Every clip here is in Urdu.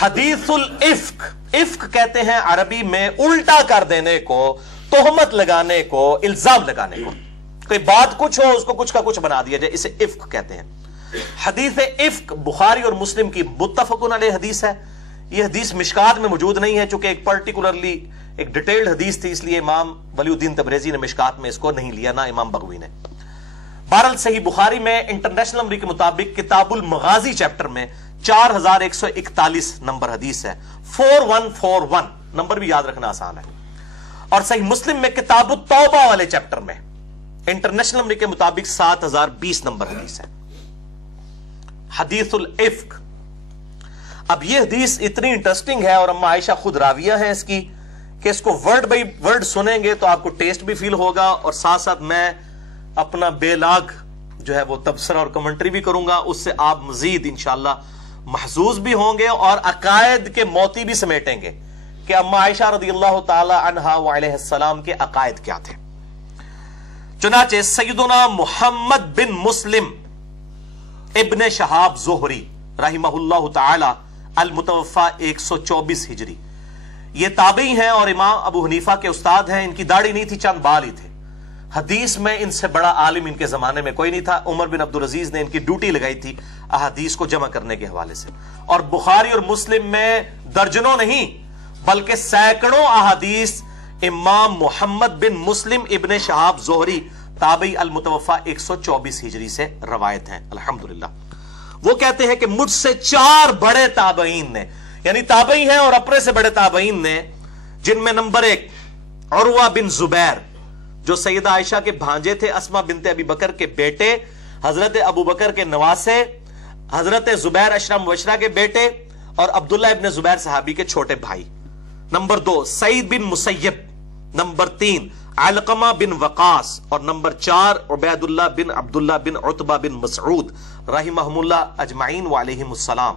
حدیث الافک، افک کہتے ہیں عربی میں الٹا کر دینے کو، تہمت لگانے کو، الزام لگانے کو، کوئی بات کچھ ہو اس کو کچھ کا کچھ بنا دیا جائے، اسے افک کہتے ہیں۔ حدیث افک بخاری اور مسلم کی متفقن علیہ حدیث ہے۔ یہ حدیث مشکات میں موجود نہیں ہے چونکہ ایک پرٹیکولرلی ایک ڈیٹیلڈ حدیث تھی، اس لیے امام ولی الدین تبریزی نے مشکات میں اس کو نہیں لیا، نہ امام بغوی نے۔ بہرحال صحیح بخاری میں انٹرنیشنل نمبر کے مطابق کتاب المغازی چیپٹر میں 4141 نمبر حدیث ہے، 4141 نمبر بھی یاد رکھنا آسان ہے۔ اور صحیح مسلم میں کتاب التوبہ والے چیپٹر میں انٹرنیشنل نمبر کے مطابق 7020 نمبر حدیث ہے، حدیث الافک۔ اب یہ حدیث اتنی انٹرسٹنگ ہے اور اما عائشہ خود راویہ ہیں اس کی کہ اس کو ورڈ بائی ورڈ سنیں گے تو آپ کو ٹیسٹ بھی فیل ہوگا، اور ساتھ ساتھ میں اپنا بے لاگ جو ہے وہ تبصرہ اور کمنٹری بھی کروں گا، اس سے آپ مزید انشاءاللہ محظوظ بھی ہوں گے اور عقائد کے موتی بھی سمیٹیں گے کہ اما عائشہ رضی اللہ تعالی عنہا وعلیہ السلام کے عقائد کیا تھے۔ چنانچہ سیدنا محمد بن مسلم ابن شہاب زہری رحمہ اللہ تعالی المتوفى 124 ہجری، یہ تابعی ہیں اور امام ابو حنیفہ کے استاد ہیں۔ ان کی داڑھی نہیں تھی، چند بال ہی تھے۔ حدیث میں ان سے بڑا عالم ان کے زمانے میں کوئی نہیں تھا۔ عمر بن عبدالعزیز نے ان کی ڈیوٹی لگائی تھی احادیث کو جمع کرنے کے حوالے سے، اور بخاری اور مسلم میں درجنوں نہیں بلکہ سینکڑوں احادیث امام محمد بن مسلم ابن شہاب زہری تابعی المتوفى 124 ہجری سے روایت ہیں الحمدللہ۔ وہ کہتے ہیں کہ مجھ سے 4 بڑے تابعین نے، یعنی تابعی ہیں اور اپنے سے بڑے تابعین نے، جن میں نمبر 1 عروہ بن زبیر جو سیدہ عائشہ کے بھانجے تھے، اسماء بنت ابی بکر کے بیٹے، حضرت ابو بکر کے نواسے، حضرت زبیر اشرا مبشرہ کے بیٹے، اور عبداللہ ابن زبیر صحابی کے چھوٹے بھائی۔ نمبر 2 سعید بن مسیب، نمبر 3 علقمہ بن وقاص، اور نمبر 4 عبید اللہ بن عبداللہ بن عتبہ بن مسعود رحمہم اللہ اجمعین وعلیہم السلام۔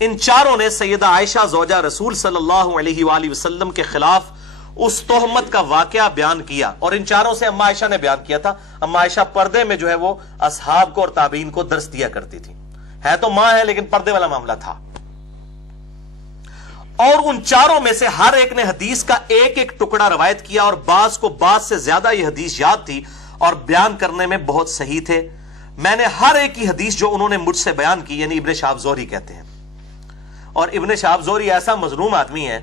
ان چاروں نے سیدہ عائشہ زوجہ رسول صلی اللہ علیہ وآلہ وسلم کے خلاف اس تہمت کا واقعہ بیان کیا، اور ان چاروں سے اما عائشہ نے بیان کیا تھا۔ اما عائشہ پردے میں جو ہے وہ اصحاب کو اور تابعین کو درس دیا کرتی تھی، ہے تو ماں ہے لیکن پردے والا معاملہ تھا۔ اور ان چاروں میں سے ہر ایک نے حدیث کا ایک ایک ٹکڑا روایت کیا، اور بعض کو بعض سے زیادہ یہ حدیث یاد تھی اور بیان کرنے میں بہت صحیح تھے۔ میں نے ہر ایک کی حدیث جو انہوں نے مجھ سے بیان کی، یعنی ابن شہاب زہری کہتے ہیں، اور ابن شہاب زہری ایسا مظلوم آدمی ہے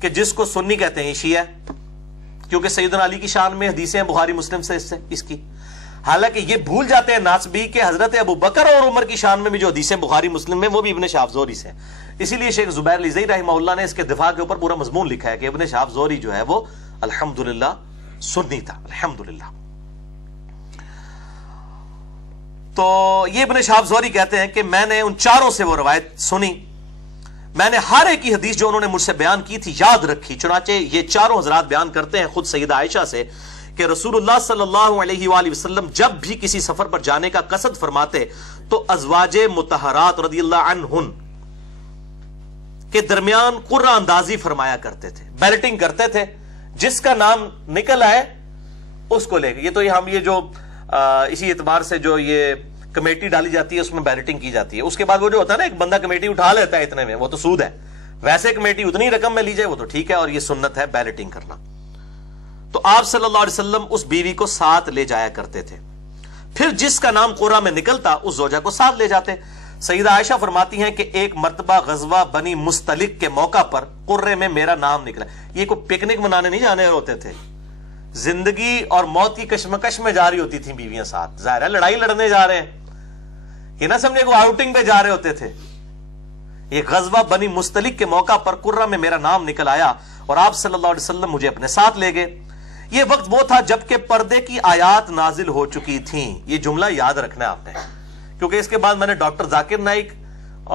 کہ جس کو سنی کہتے ہیں شیعہ، کیونکہ سیدنا علی کی شان میں حدیثیں ہیں بخاری مسلم سے اس کی، حالانکہ یہ بھول جاتے ہیں ناسبی کہ حضرت ابو بکر اور عمر کی شان میں بھی جو حدیثیں بخاری مسلم میں وہ بھی ابن شہاب زہری سے، اسی لیے شیخ زبیر لیزئی رحمہ اللہ نے اس کے دفاع کے اوپر پورا مضمون لکھا ہے کہ ابن شہاب زہری جو ہے وہ الحمدللہ سنی تھا الحمدللہ۔ تو یہ ابن شہاب زہری کہتے ہیں کہ میں نے ان چاروں سے وہ روایت سنی، میں نے ہر ایک کی حدیث جو انہوں نے مجھ سے بیان کی تھی یاد رکھی۔ چنانچہ یہ چاروں حضرات بیان کرتے ہیں خود سیدہ عائشہ سے کہ رسول اللہ صلی اللہ علیہ وآلہ وسلم جب بھی کسی سفر پر جانے کا قصد فرماتے تو ازواج مطہرات رضی اللہ عنہن کے درمیان قرہ اندازی فرمایا کرتے تھے، بیلٹنگ کرتے تھے، جس کا نام نکل آئے اس کو لے کے۔ یہ تو ہم یہ جو اسی اعتبار سے جو یہ کمیٹی ڈالی جاتی ہے اس میں بیلٹنگ کی جاتی ہے، اس کے بعد وہ جو ہوتا ہے نا ایک بندہ کمیٹی اٹھا لیتا ہے اتنے میں، وہ تو سود ہے۔ ویسے کمیٹی اتنی رقم میں لی جائے وہ تو ٹھیک ہے، اور یہ سنت ہے بیلٹنگ کرنا۔ تو آپ صلی اللہ علیہ وسلم اس بیوی کو ساتھ لے جایا کرتے تھے، پھر جس کا نام قرہ میں نکلتا اس زوجہ کو ساتھ لے جاتے۔ سیدہ عائشہ فرماتی ہیں کہ ایک مرتبہ غزوہ بنی مستلق کے موقع پر قرے میں میرا نام نکلا۔ یہ کوئی پکنک منانے نہیں جانے ہوتے تھے، زندگی اور موت کی کشمکش میں جا رہی ہوتی تھیں بیویاں ساتھ، ظاہر ہے لڑائی لڑنے جا رہے ہیں، یہ نہ سمجھے کو آؤٹنگ پہ جا رہے ہوتے تھے۔ یہ غزوہ بنی مستلق کے موقع پر قرہ میں میرا نام نکل آیا اور آپ صلی اللہ علیہ وسلم مجھے اپنے ساتھ لے گئے۔ یہ وقت وہ تھا جبکہ پردے کی آیات نازل ہو چکی تھیں۔ یہ جملہ یاد رکھنا ہے آپ نے، کیونکہ اس کے بعد میں نے ڈاکٹر ذاکر نائک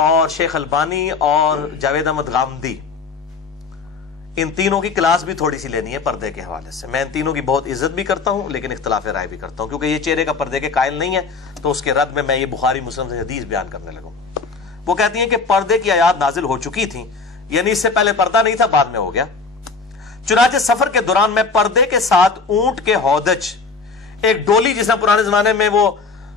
اور شیخ البانی اور جاوید احمد غامدی ان تینوں کی کلاس بھی تھوڑی سی لینی ہے پردے کے حوالے سے۔ میں ان تینوں کی بہت عزت بھی کرتا ہوں لیکن اختلاف رائے بھی کرتا ہوں، کیونکہ یہ چہرے کا پردے کے قائل نہیں ہے، تو اس کے رد میں یہ بخاری مسلم سے حدیث بیان کرنے لگوں۔ وہ کہتی ہیں کہ پردے کی آیات نازل ہو چکی تھیں، یعنی اس سے پہلے پردہ نہیں تھا، بعد میں ہو گیا۔ چنانچہ سفر کے دوران میں پردے کے ساتھ اونٹ کے ہودج، ایک ڈولی جس میں پرانے زمانے میں وہ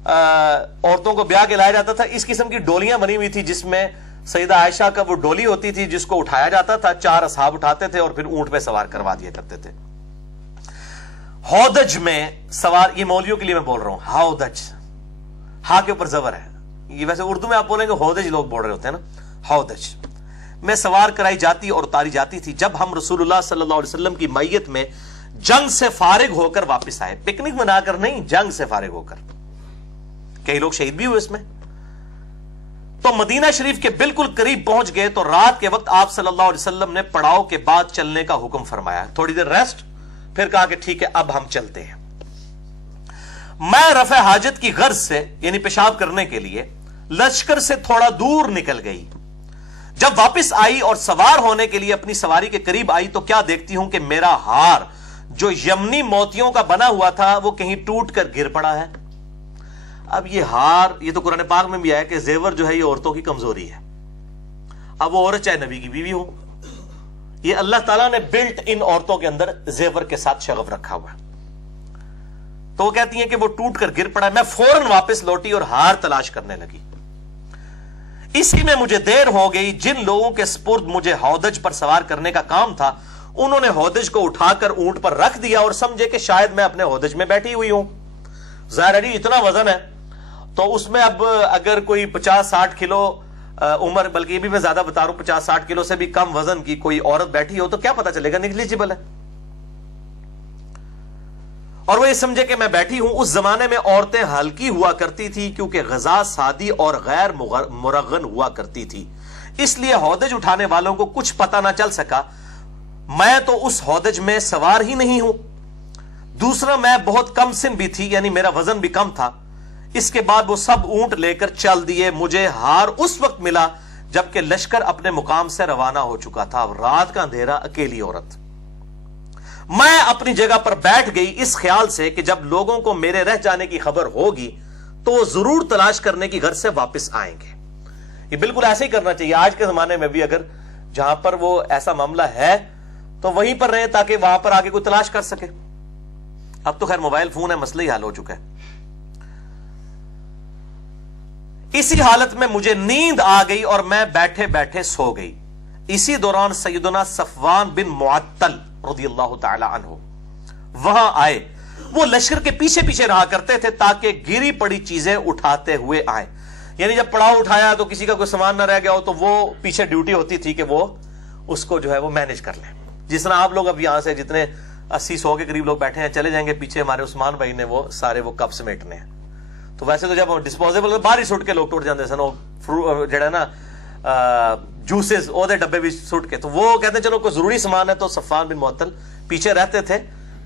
عورتوں کو بیاہ کے لایا جاتا تھا، اس قسم کی ڈولیاں بنی ہوئی تھی جس میں سیدہ عائشہ کا وہ ڈولی ہوتی تھی جس کو اٹھایا جاتا تھا، 4 اصحاب اٹھاتے تھے اور پھر اونٹ پہ سوار کروا دیا کرتے تھے. ہودج میں سوار، یہ مولویوں کے لیے میں بول رہا ہوں، ہودج، ہا کے اوپر زبر ہے، یہ ویسے اردو میں آپ بولیں گے ہودج لوگ بول رہے ہوتے ہیں نا، ہودج میں سوار کرائی جاتی اور اتاری جاتی تھی جب ہم رسول اللہ صلی اللہ علیہ وسلم کی میت میں جنگ سے فارغ ہو کر واپس آئے. پکنک منا کر نہیں، جنگ سے فارغ ہو کر. کئی لوگ شہید بھی ہوئے اس میں. تو مدینہ شریف کے بالکل قریب پہنچ گئے تو رات کے وقت آپ صلی اللہ علیہ وسلم نے پڑاؤ کے بعد چلنے کا حکم فرمایا. تھوڑی دیر ریسٹ، پھر کہا کہ ٹھیک ہے اب ہم چلتے ہیں. میں رفع حاجت کی غرض سے، یعنی پیشاب کرنے کے لیے، لشکر سے تھوڑا دور نکل گئی. جب واپس آئی اور سوار ہونے کے لیے اپنی سواری کے قریب آئی تو کیا دیکھتی ہوں کہ میرا ہار جو یمنی موتیوں کا بنا ہوا تھا وہ کہیں ٹوٹ کر گر پڑا ہے. اب یہ ہار، یہ تو قرآن پاک میں بھی آیا کہ زیور جو ہے یہ عورتوں کی کمزوری ہے. اب وہ عورت چاہے نبی کی بیوی ہو، یہ اللہ تعالیٰ نے بلٹ ان عورتوں کے اندر زیور کے ساتھ شغف رکھا ہوا ہے. تو وہ کہتی ہیں کہ وہ ٹوٹ کر گر پڑا. میں فوراً واپس لوٹی اور ہار تلاش کرنے لگی. اسی میں مجھے دیر ہو گئی. جن لوگوں کے سپرد مجھے ہودج پر سوار کرنے کا کام تھا انہوں نے ہودج کو اٹھا کر اونٹ پر رکھ دیا اور سمجھے کہ شاید میں اپنے ہودج میں بیٹھی ہوئی ہوں. ظاہر ہے اتنا وزن ہے تو اس میں اب اگر کوئی 50-60 کلو عمر، بلکہ یہ بھی میں زیادہ بتا رہا ہوں، 50-60 کلو سے بھی کم وزن کی کوئی عورت بیٹھی ہو تو کیا پتا چلے گا، نیگلیجبل ہے. اور وہ یہ سمجھے کہ میں بیٹھی ہوں. اس زمانے میں عورتیں ہلکی ہوا کرتی تھی کیونکہ غذا سادی اور غیر مرغن ہوا کرتی تھی، اس لیے ہودج اٹھانے والوں کو کچھ پتہ نہ چل سکا. میں تو اس ہودج میں سوار ہی نہیں ہوں. دوسرا میں بہت کم سن بھی تھی، یعنی میرا وزن بھی کم تھا. اس کے بعد وہ سب اونٹ لے کر چل دیے. مجھے ہار اس وقت ملا جبکہ لشکر اپنے مقام سے روانہ ہو چکا تھا. رات کا اندھیرا، اکیلی عورت. میں اپنی جگہ پر بیٹھ گئی اس خیال سے کہ جب لوگوں کو میرے رہ جانے کی خبر ہوگی تو وہ ضرور تلاش کرنے کی غرض سے واپس آئیں گے. یہ بالکل ایسے ہی کرنا چاہیے. آج کے زمانے میں بھی اگر جہاں پر وہ ایسا معاملہ ہے تو وہیں پر رہیں تاکہ وہاں پر آگے کوئی تلاش کر سکے. اب تو خیر موبائل فون ہے، مسئلہ ہی حل ہو چکا ہے. اسی حالت میں مجھے نیند آ گئی اور میں بیٹھے بیٹھے سو گئی. اسی دوران سیدنا صفوان بن معطل رضی اللہ تعالی عنہ وہاں آئے. وہ لشکر کے پیچھے پیچھے رہا کرتے تھے تاکہ گری پڑی چیزیں اٹھاتے ہوئے آئیں. یعنی جب پڑاؤ اٹھایا تو کسی کا کوئی سامان نہ رہ گیا ہو تو وہ پیچھے ڈیوٹی ہوتی تھی کہ وہ اس کو جو ہے وہ مینج کر لیں. جس طرح آپ لوگ اب یہاں سے جتنے 80-100 کے قریب لوگ بیٹھے ہیں چلے جائیں گے، پیچھے ہمارے عثمان بھائی نے وہ سارے وہ کپ سمیٹنے ہیں. تو ویسے تو جب ڈسپوزیبل باہر ہی سٹ کے لوگ ٹوٹ جاتے سن، جڑا نا جوسز وہ ڈبے بھی سٹ کے، تو وہ کہتے ہیں چلو کوئی ضروری سامان ہے تو صفوان بن معطل پیچھے رہتے تھے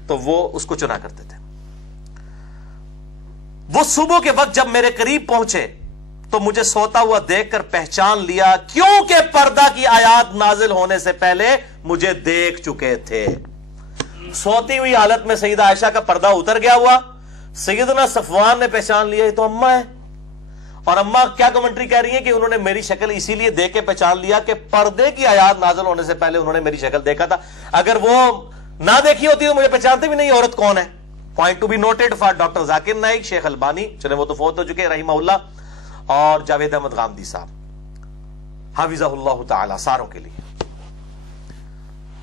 تو وہ اس کو چنا کرتے تھے. وہ صبح کے وقت جب میرے قریب پہنچے تو مجھے سوتا ہوا دیکھ کر پہچان لیا کیونکہ پردہ کی آیات نازل ہونے سے پہلے مجھے دیکھ چکے تھے. سوتی ہوئی حالت میں سیدہ عائشہ کا پردہ اتر گیا ہوا. سیدنا صفوان نے پہچان لیا یہ تو اماں ہے. اور اماں کیا کمنٹری کہہ رہی ہیں کہ انہوں نے میری شکل اسی لیے دیکھ کے پہچان لیا کہ پردے کی آیات نازل ہونے سے پہلے انہوں نے میری شکل دیکھا تھا. اگر وہ نہ دیکھی ہوتی تو مجھے پہچانتے بھی نہیں عورت کون ہے. Point to be noted for doctor Zakir Naik, Sheikh Albani, چلے وہ تو فوت ہو چکے رحمہ اللہ، اور جاوید احمد غامدی صاحب حافظہ اللہ تعالی، ساروں کے لیے.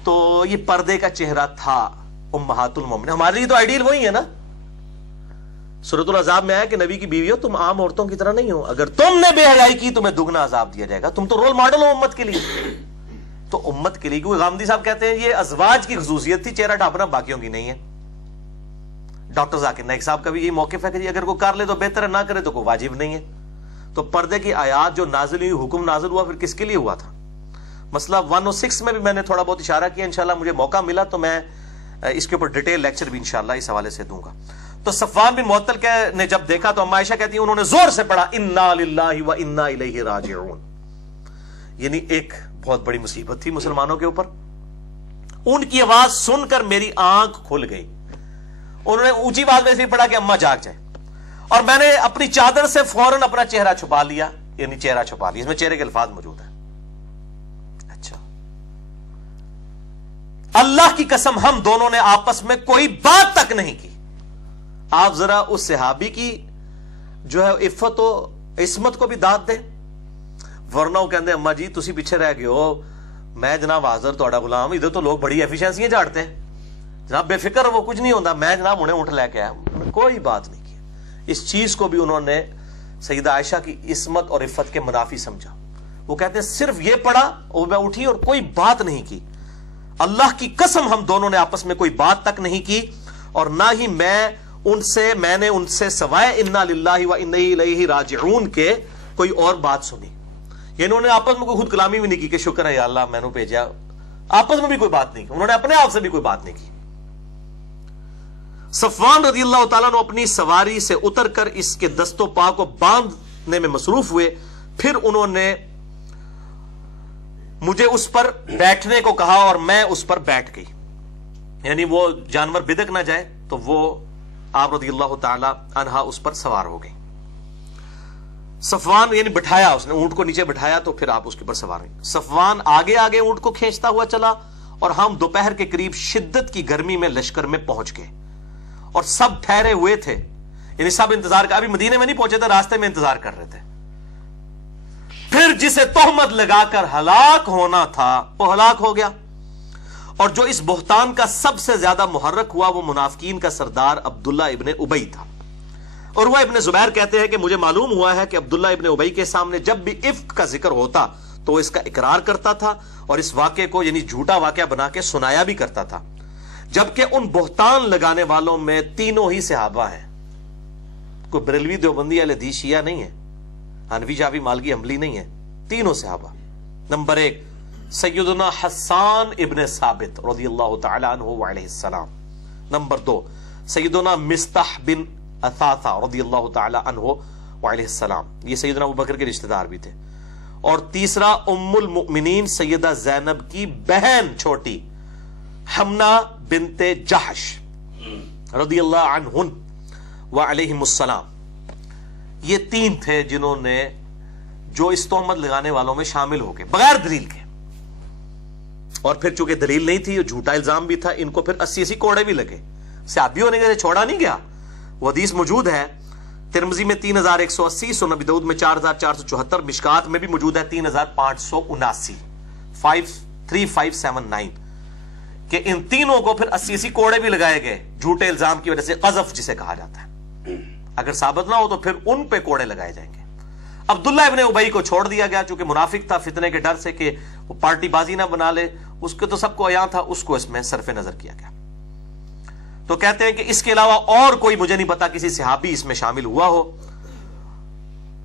تو یہ پردے کا چہرہ تھا امہات المومنین. ہمارے لیے تو آئیڈیل وہی ہے نا. سورۃ العذاب میں آیا کہ نبی کی بیوی ہو تم عام عورتوں کی طرح نہیں ہو، اگر تم نے بے حیائی کی تمہیں دگنا عذاب دیا جائے گا. تم تو رول ماڈل ہو امت کے لیے. تو امت کے لیے، کیونکہ غامدی صاحب کہتے ہیں یہ ازواج کی خصوصیت تھی چہرہ ڈھانپنا، باقیوں کی نہیں ہے. ڈاکٹر ذاکر نائک صاحب کا بھی یہی موقف ہے کہ اگر کوئی کر لے تو بہتر ہے، نہ کرے تو کوئی واجب نہیں ہے. تو پردے کی آیات جو نازل ہوئی، حکم نازل ہوا، پھر کس کے لیے ہوا تھا؟ مسئلہ 106 میں بھی میں نے تھوڑا بہت اشارہ کیا. انشاءاللہ مجھے موقع ملا تو میں اس کے اوپر ڈیٹیل لیکچر بھی انشاءاللہ اس حوالے سے دوں گا. تو صفوان بن معطل نے جب دیکھا تو اما عائشہ کہتی ہیں انہوں نے زور سے پڑھا انا للہ و انا الیہ راجعون. یعنی ایک بہت بڑی مصیبت تھی مسلمانوں کے اوپر. ان کی آواز سن کر میری آنکھ کھل گئی. انہوں نے اونچی آواز میں سے پڑھا کہ اما جاگ جائے، اور میں نے اپنی چادر سے فوراً اپنا چہرہ چھپا لیا. یعنی چہرہ چھپا لیا، اس میں چہرے کے الفاظ موجود ہیں. اچھا، اللہ کی قسم ہم دونوں نے آپس میں کوئی بات تک نہیں کی. آپ ذرا اس صحابی کی جو ہے عفت و عصمت کو بھی داد دیں. ورنہ وہ کہتے ہیں اما جی تسی پیچھے رہ گئے ہو, میں جناب حاضر تہاڈا غلام, ادھر تو لوگ بڑی ایفیشنسیاں جھاڑتے ہیں جناب, بے فکر وہ کچھ نہیں ہوتا, میں جناب انہیں اونٹ لے کے آیا. کوئی بات نہیں کی. اس چیز کو بھی انہوں نے سیدہ عائشہ کی عصمت اور عفت کے منافی سمجھا. وہ کہتے ہیں صرف یہ پڑھا اور میں اٹھی اور کوئی بات نہیں کی. اللہ کی قسم ہم دونوں نے آپس میں کوئی بات تک نہیں کی, اور نہ ہی میں نے ان سے سوائے انا للہ و انا الیہ راجعون کے کوئی اور بات سنی. یعنی انہوں نے آپس میں کوئی خود کلامی بھی نہیں کی کہ شکر ہے یا اللہ میں نے بھیجا, آپس میں بھی کوئی بات نہیں کی, انہوں نے اپنے آپ سے بھی کوئی بات نہیں کی. صفوان رضی اللہ تعالیٰ نے اپنی سواری سے اتر کر اس کے دست و پا کو باندھنے میں مصروف ہوئے. پھر انہوں نے مجھے اس پر بیٹھنے کو کہا اور میں اس پر بیٹھ گئی. یعنی وہ جانور بدک نہ جائے, تو وہ آپ رضی اللہ تعالی عنہا اس پر سوار ہو گئی. صفوان یعنی بٹھایا, اس نے اونٹ کو نیچے بٹھایا تو پھر آپ اس کے پر سوار ہوئی. صفوان آگے آگے اونٹ کو کھینچتا ہوا چلا, اور ہم دوپہر کے قریب شدت کی گرمی میں لشکر میں پہنچ گئے, اور سب ٹھہرے ہوئے تھے. یعنی سب انتظار کر, ابھی مدینے میں نہیں پہنچے تھے, راستے میں انتظار کر رہے تھے. پھر جسے تہمت لگا کر ہلاک ہونا تھا وہ ہلاک ہو گیا, اور جو اس بہتان کا سب سے زیادہ محرک ہوا وہ منافقین کا سردار عبداللہ ابن ابی تھا. اور وہ ابن زبیر کہتے ہیں کہ مجھے معلوم ہوا ہے کہ عبداللہ ابن ابی کے سامنے جب بھی افک کا ذکر ہوتا تو وہ اس کا اقرار کرتا تھا, اور اس واقعے کو یعنی جھوٹا واقعہ بنا کے سنایا بھی کرتا تھا. جبکہ ان بہتان لگانے والوں میں تینوں ہی صحابہ ہیں. کوئی بریلوی دیوبندی اہل حدیث شیعہ نہیں ہے, حنفی شافعی مالکی حنبلی نہیں ہے, تینوں صحابہ. نمبر 1 سیدنا حسان ابن ثابت رضی اللہ تعالی عنہ وعلیہ السلام. نمبر 2 سیدنا مستح بن اثاثہ رضی اللہ تعالی عنہ وعلیہ السلام, یہ سیدنا ابوبکر کے رشتہ دار بھی تھے. اور تیسرا ام المؤمنین سیدہ زینب کی بہن چھوٹی حمنہ بنت جحش رضی اللہ عنہن وعلیہم السلام. یہ 3 تھے جنہوں نے جو اس تہمت لگانے والوں میں شامل ہو گئے بغیر دلیل کے. اور پھر چونکہ دلیل نہیں تھی, جھوٹا الزام بھی تھا, ان کو پھر 80 کوڑے بھی لگے. صحابی ہونے کے چھوڑا نہیں گیا. وہ حدیث موجود ہے ترمذی میں 3180, سنن ابی داؤد میں 4474, مشکات میں بھی موجود ہے 3579 53579 کہ ان تینوں کو پھر 80 کوڑے بھی لگائے گئے جھوٹے الزام کی وجہ سے, قذف جسے کہا جاتا ہے. اگر ثابت نہ ہو تو پھر ان پہ کوڑے لگائے جائیں گے. عبداللہ ابن ابی کو چھوڑ دیا گیا چونکہ منافق تھا, فتنے کے ڈر سے کہ وہ پارٹی بازی نہ بنا لے, اس کے تو سب کو عیاں تھا, اس کو اس میں صرف نظر کیا گیا. تو کہتے ہیں کہ اس کے علاوہ اور کوئی مجھے نہیں پتا کسی صحابی اس میں شامل ہوا ہو,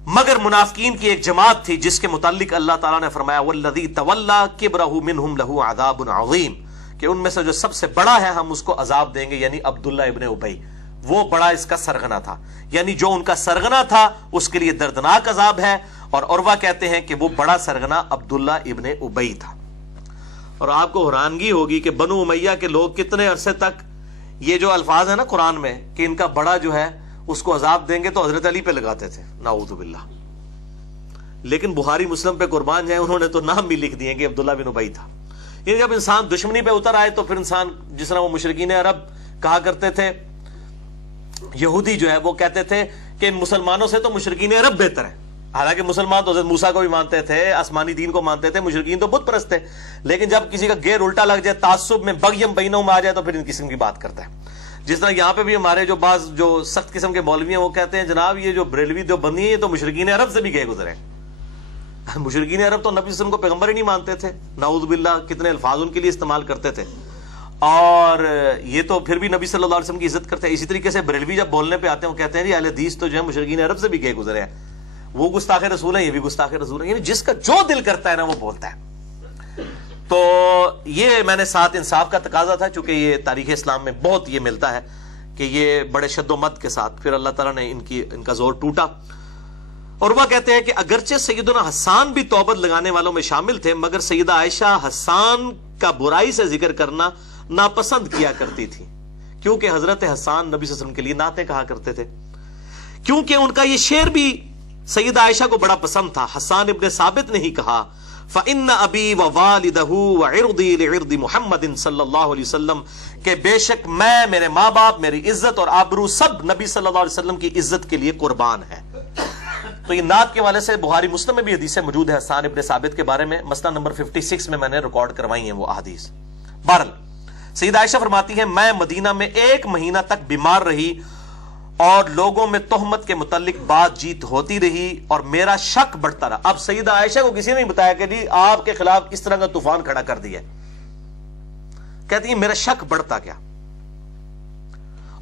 مگر منافقین کی ایک جماعت تھی جس کے متعلق اللہ تعالیٰ نے فرمایا والذی تولی کبرہ منہم لہ عذاب عظیم, کہ ان میں سے جو سب سے بڑا ہے ہم اس کو عذاب دیں گے, یعنی عبداللہ ابن ابی. وہ بڑا اس کا سرغنہ تھا, یعنی جو ان کا سرغنہ تھا اس کے لیے دردناک عذاب ہے. اور عروہ کہتے ہیں کہ وہ بڑا سرغنہ عبداللہ ابن ابی تھا. اور آپ کو حیرانگی ہوگی کہ بنو امیہ کے لوگ کتنے عرصے تک یہ جو الفاظ ہیں نا قرآن میں کہ ان کا بڑا جو ہے اس کو عذاب دیں گے, تو حضرت علی پہ لگاتے تھے, نعوذ باللہ. لیکن بخاری مسلم پہ قربان جائیں, انہوں نے تو نام بھی لکھ دیے کہ عبداللہ بن ابی تھا. یہ جب انسان دشمنی پہ اتر آئے تو پھر انسان, جس طرح وہ مشرکین عرب کہا کرتے تھے, یہودی جو ہے وہ کہتے تھے کہ ان مسلمانوں سے تو مشرکین عرب بہتر ہیں. حالانکہ مسلمان تو حضرت موسیٰ کو بھی مانتے تھے, آسمانی دین کو مانتے تھے, مشرکین تو بت پرست تھے. لیکن جب کسی کا گیر الٹا لگ جائے, تعصب میں بغیم بینہم میں آ جائے, تو پھر ان قسم کی بات کرتا ہے. جس طرح یہاں پہ بھی ہمارے جو بعض جو سخت قسم کے مولوی ہیں وہ کہتے ہیں جناب یہ جو بریلوی دیوبندی ہیں یہ تو مشرکین عرب سے بھی گئے گزرے. مشرکین عرب تو نبی صلی اللہ علیہ وسلم کو پیغمبر ہی نہیں مانتے تھے, نعوذ باللہ, کتنے الفاظ ان کے لیے استعمال کرتے تھے. اور یہ تو پھر بھی نبی صلی اللہ علیہ وسلم کی عزت کرتے ہیں. اسی طریقے سے بریلوی جب بولنے پہ آتے ہیں وہ کہتے ہیں جی اہل حدیث تو جو ہے مشرکین عرب سے بھی گئے گزرے ہیں, وہ گستاخ رسول ہیں, یہ بھی گستاخ رسول ہیں. یعنی جس کا جو دل کرتا ہے نا وہ بولتا ہے. تو یہ میں نے ساتھ انصاف کا تقاضا تھا, چونکہ یہ تاریخ اسلام میں بہت یہ ملتا ہے کہ یہ بڑے شد و مت کے ساتھ پھر اللہ تعالیٰ نے ان کا زور ٹوٹا. اور وہ کہتے ہیں کہ اگرچہ سیدنا حسان بھی توبت لگانے والوں میں شامل تھے, مگر سیدہ عائشہ حسان کا برائی سے ذکر کرنا ناپسند کیا کرتی تھی, کیونکہ حضرت حسان نبی صلی اللہ علیہ وسلم کے لیے نعتیں کہا کرتے تھے. کیونکہ ان کا یہ شعر بھی سیدہ عائشہ کو بڑا پسند تھا. حسان ابن ثابت نے ہی کہا فَإِنَّ أَبِي وَوَالِدَهُ وَعِرْضِي لِعِرْضِ مُحَمَّدٍ صلی اللہ علیہ وسلم, کہ بے شک میں, میرے ماں باپ, میری عزت اور آبرو سب نبی صلی اللہ علیہ وسلم کی عزت کے لیے قربان ہے. تو یہ نعت کے والے سے بخاری مسلم میں بھی حدیثیں موجود ہے حسان ابن ثابت کے بارے میں، مسئلہ نمبر 56 میں نے ریکارڈ کروائی ہیں وہ احادیث۔ بہرحال سیدہ عائشہ فرماتی ہیں میں مدینہ میں 1 مہینہ تک بیمار رہی اور لوگوں میں تہمت کے متعلق بات چیت ہوتی رہی اور میرا شک بڑھتا رہا۔ اب سیدہ عائشہ کو کسی نے نہیں بتایا کہ جی آپ کے خلاف اس طرح کا طوفان کھڑا کر دیا، کہتی ہیں میرا شک بڑھتا گیا،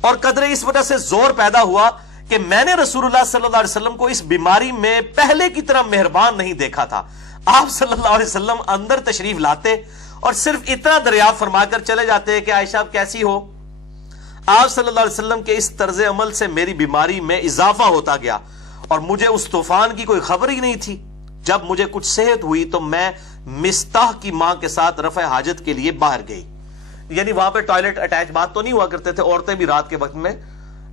اور قدرے اس وجہ سے زور پیدا ہوا کہ میں نے رسول اللہ صلی اللہ علیہ وسلم کو اس بیماری میں پہلے کی طرح مہربان نہیں دیکھا تھا۔ آپ صلی اللہ علیہ وسلم اندر تشریف لاتے اور صرف اتنا دریافت فرما کر چلے جاتے کہ عائشہ آپ کیسی ہو۔ آپ صلی اللہ علیہ وسلم کے اس طرز عمل سے میری بیماری میں اضافہ ہوتا گیا اور مجھے اس طوفان کی کوئی خبر ہی نہیں تھی۔ جب مجھے کچھ صحت ہوئی تو میں مستح کی ماں کے ساتھ رفع حاجت کے لیے باہر گئی، یعنی وہاں پہ ٹوائلٹ اٹیچ بات تو نہیں ہوا کرتے تھے، عورتیں بھی رات کے وقت میں